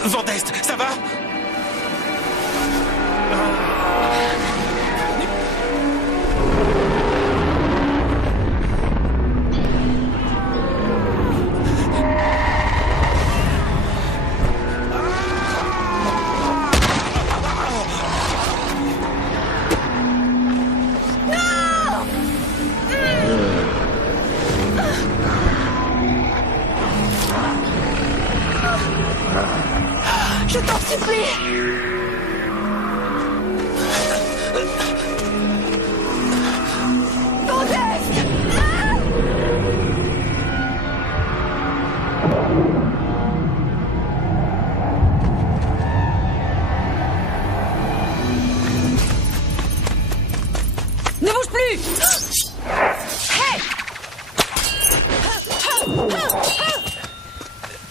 Vandest, ça va? Je t'en supplie! Vandest! Ne bouge plus! Hey!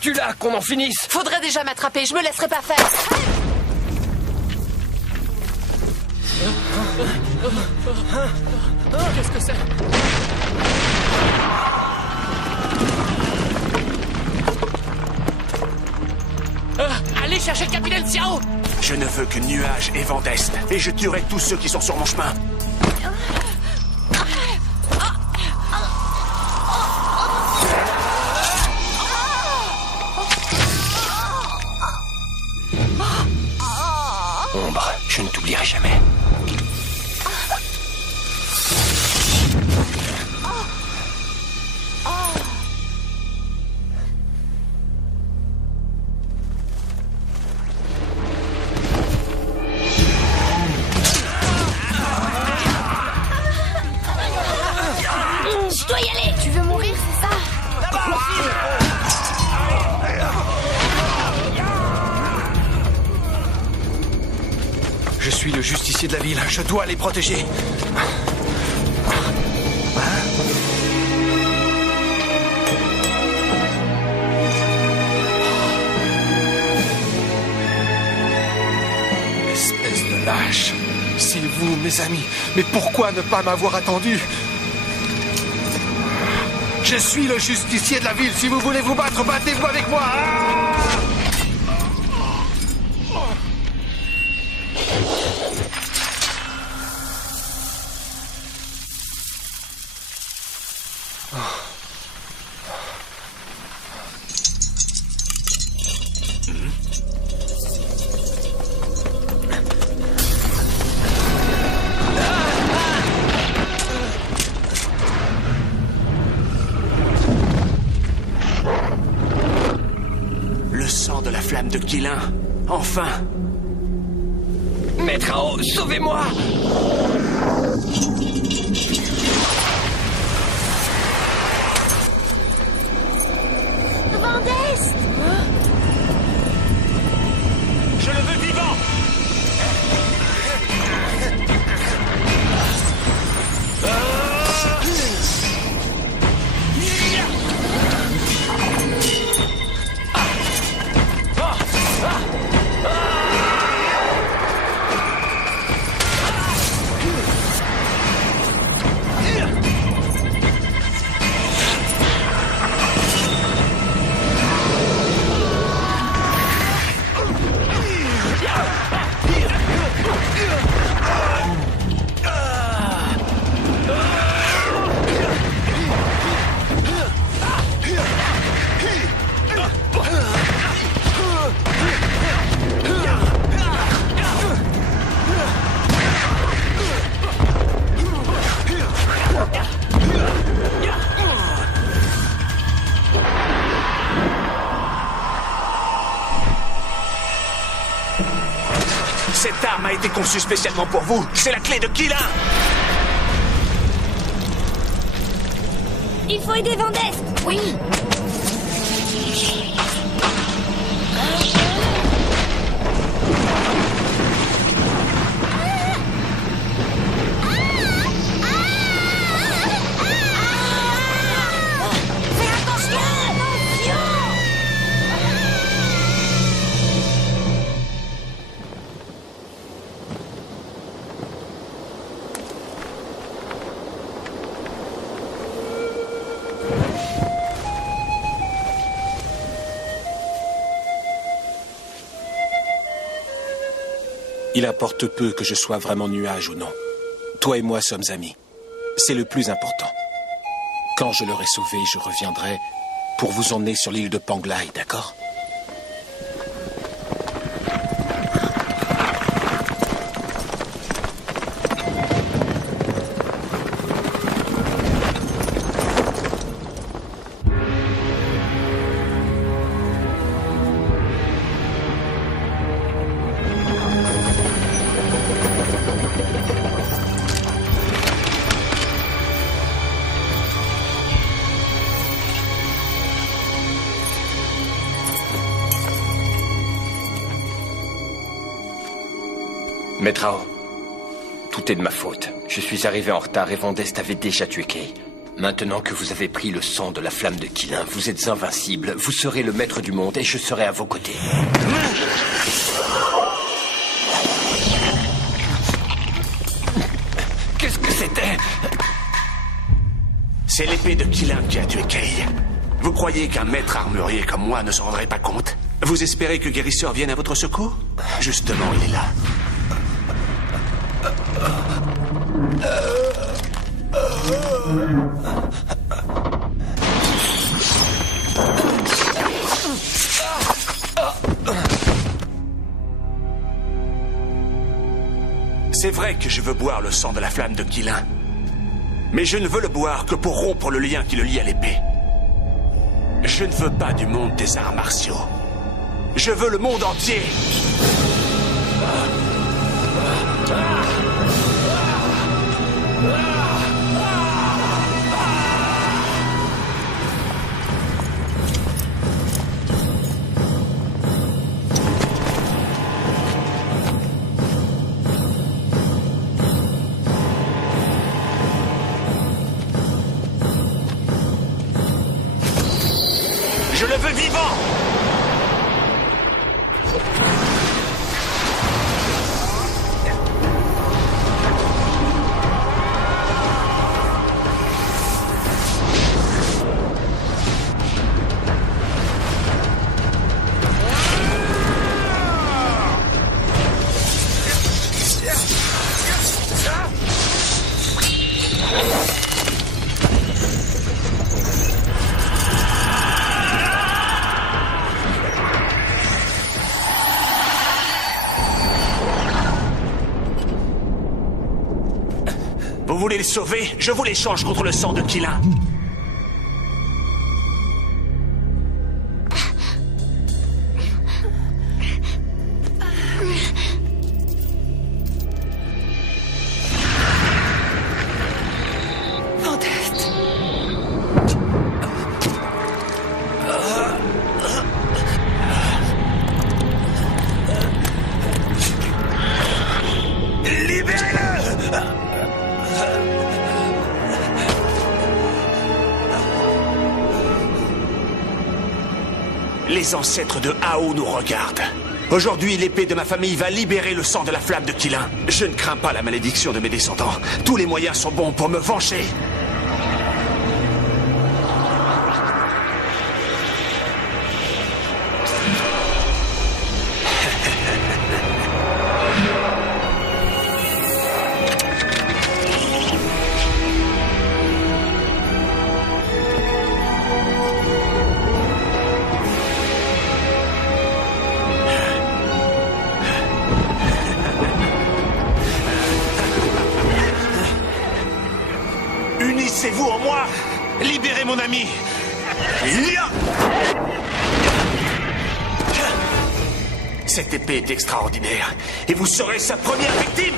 Tu l'as, qu'on en finisse! Faudrait déjà m'attraper, je me laisserai pas faire. Qu'est-ce que c'est? Allez chercher le capitaine Xiao! Je ne veux que Nuage et Vandest, et je tuerai tous ceux qui sont sur mon chemin. Ombre, je ne t'oublierai jamais. Je dois y aller! Tu veux mourir, c'est ça? Je suis le justicier de la ville, je dois les protéger. de mes amis. Mais pourquoi ne pas m'avoir attendu? Je suis le justicier de la ville. Si vous voulez vous battre, battez-vous avec moi. De Killin, enfin! Maître Ao, sauvez-moi! Vandeste! Je le veux vivant! Cette arme a été conçue spécialement pour vous. C'est la clé de Killin. Il faut aider Vandeste. Oui. Il importe peu que je sois vraiment Nuage ou non. Toi et moi sommes amis. C'est le plus important. Quand je l'aurai sauvé, je reviendrai pour vous emmener sur l'île de Panglai, d'accord ? Maître Ao, tout est de ma faute. Je suis arrivé en retard et Vandeste avait déjà tué Kay. Maintenant que vous avez pris le sang de la flamme de Killin, vous êtes invincible. Vous serez le maître du monde et je serai à vos côtés. Qu'est-ce que c'était? C'est l'épée de Killin qui a tué Kay. Vous croyez qu'un maître armurier comme moi ne s'en rendrait pas compte? Vous espérez que Guérisseur vienne à votre secours? Justement, il est là. C'est vrai que je veux boire le sang de la flamme de Killin. Mais je ne veux le boire que pour rompre le lien qui le lie à l'épée. Je ne veux pas du monde des arts martiaux. Je veux le monde entier. Je le veux vivant! voulez les sauver, je vous l'échange contre le sang de Qilin. Les ancêtres de Hao nous regardent. Aujourd'hui, l'épée de ma famille va libérer le sang de la flamme de Qilin. Je ne crains pas la malédiction de mes descendants. Tous les moyens sont bons pour me venger. Unissez-vous en moi! Libérez mon ami! Cette épée est extraordinaire, et vous serez sa première victime!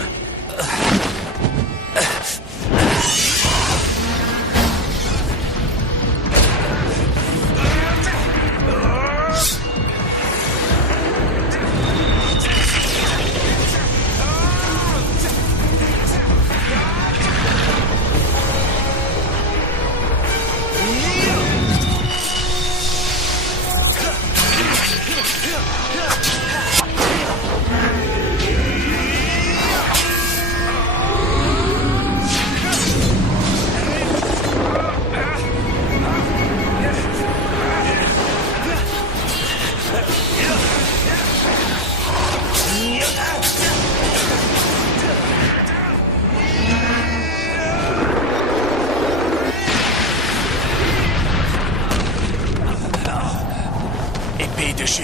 Épée de jus,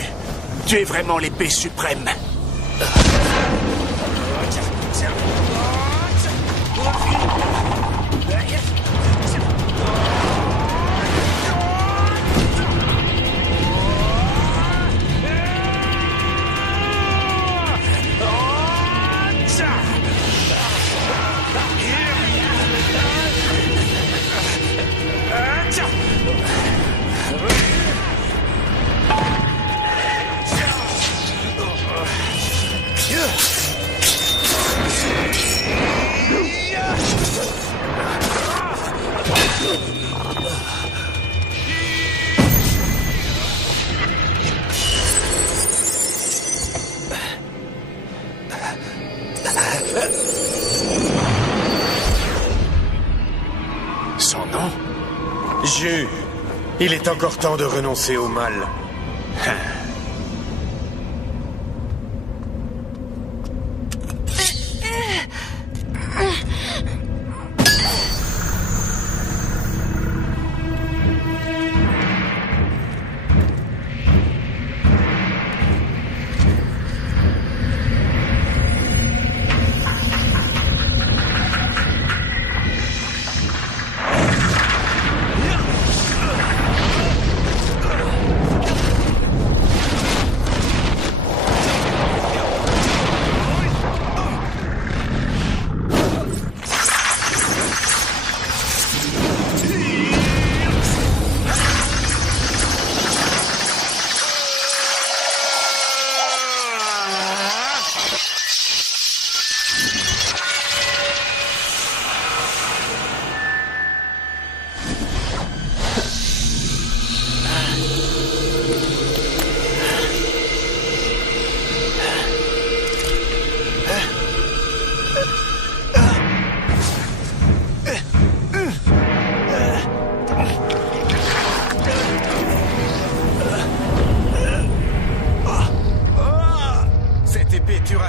tu es vraiment l'épée suprême. Son nom? Jus, il est encore temps de renoncer au mal.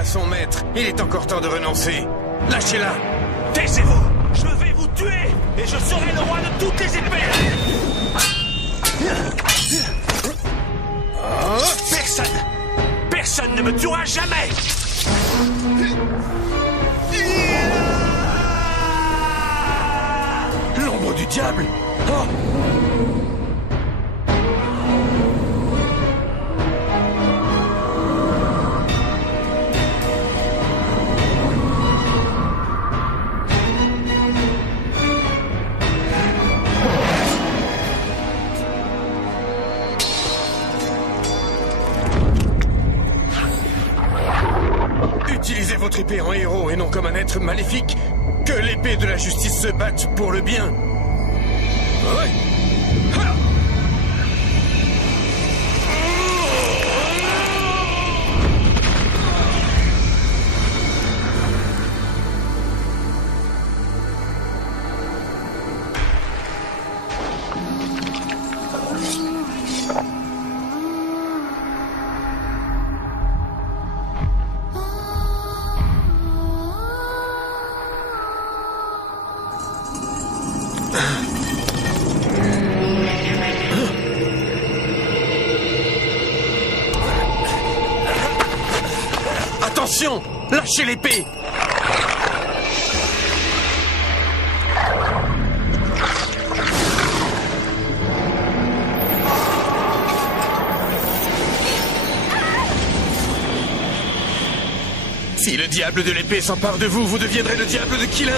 Son maître, il est encore temps de renoncer. Lâchez-la. Taisez-vous. Je vais vous tuer et je serai le roi de toutes les épées. Personne ne me tuera jamais. Utilisez votre épée en héros et non comme un être maléfique. Que l'épée de la justice se batte pour le bien. Ouais. Ha! Attention! Lâchez l'épée! Si le diable de l'épée s'empare de vous, vous deviendrez le diable de Killin!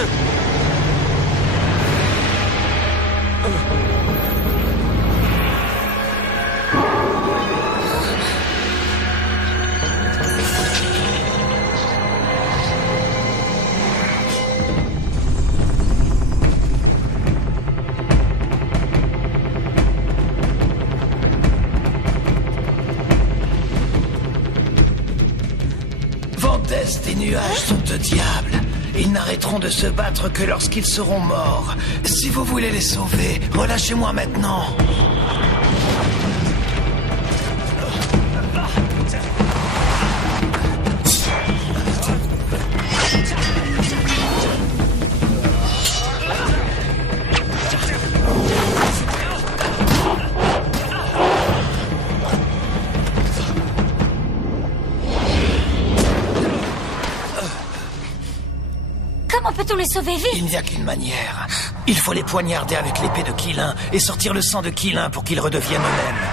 Vendeste et Nuages sont deux diables. Ils n'arrêteront de se battre que lorsqu'ils seront morts. Si vous voulez les sauver, relâchez-moi maintenant. Comment peut-on les sauver vite? Il n'y a qu'une manière. Il faut les poignarder avec l'épée de Killin et sortir le sang de Killin pour qu'ils redeviennent eux-mêmes.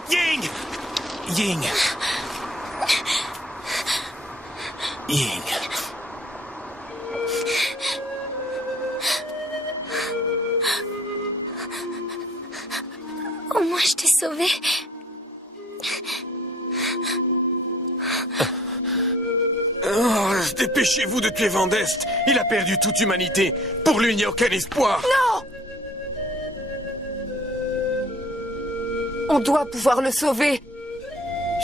Non, Ying! Ying. Ying. Au moins, je t'ai sauvé. Oh, dépêchez-vous de tuer Vandest. Il a perdu toute humanité. Pour lui, il n'y a aucun espoir. Non! On doit pouvoir le sauver.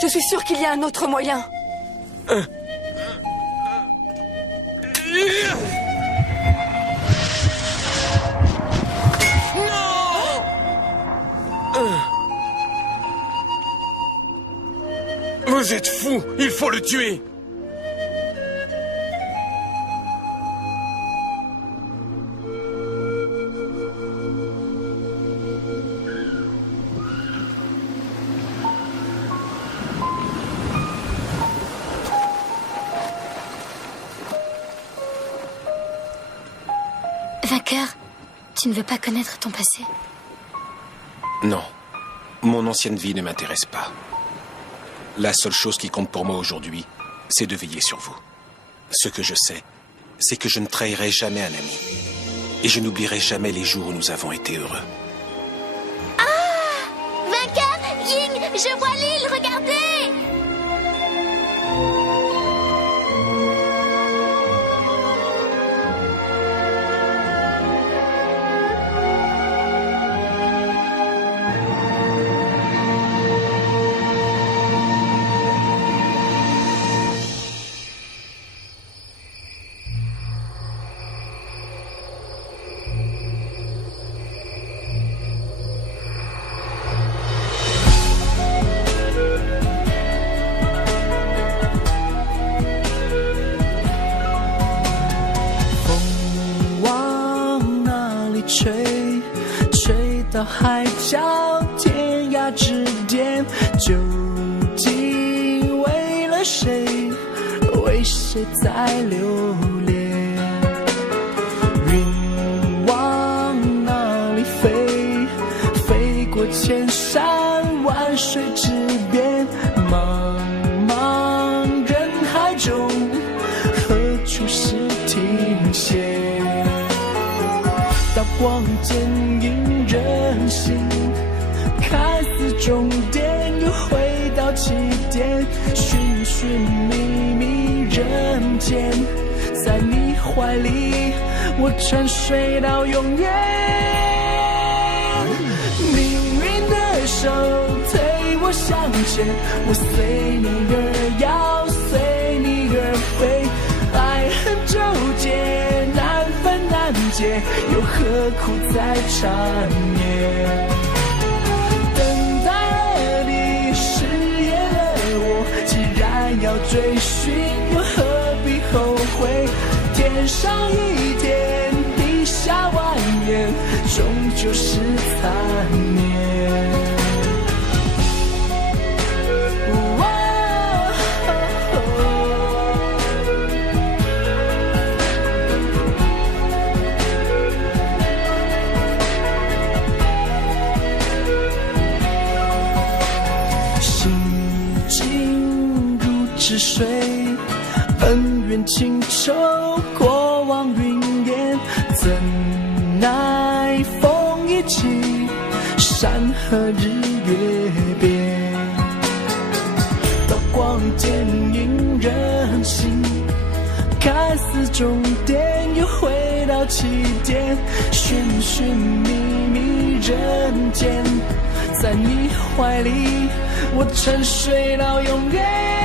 Je suis sûre qu'il y a un autre moyen. Vous êtes fou. Il faut le tuer. Vainqueur, tu ne veux pas connaître ton passé? Non. Mon ancienne vie ne m'intéresse pas. La seule chose qui compte pour moi aujourd'hui, c'est de veiller sur vous. Ce que je sais, c'est que je ne trahirai jamais un ami. Et je n'oublierai jamais les jours où nous avons été heureux. Ah! Vainqueur, Ying, je vois l'île, regardez!到海角天涯之巅，究竟为了谁，为谁在留恋？云往哪里飞？飞过千山万水之边，茫茫人海中，何处是停歇？刀光剑影人心，看似终点，又回到起点，寻寻觅觅人间，在你怀里，我沉睡到永远。命运的手推我向前，我随你而摇，随你而飞，爱恨纠结，难分难解，又何苦再缠绵？等待了你，誓言了我，既然要追寻，又何必后悔？天上一天，地下万年，终究是残念。是水，恩怨情仇，过往云烟，怎奈风一起，山河日月变。刀光剑影人心，看似终点，又回到起点，寻寻觅觅人间，在你怀里，我沉睡到永远。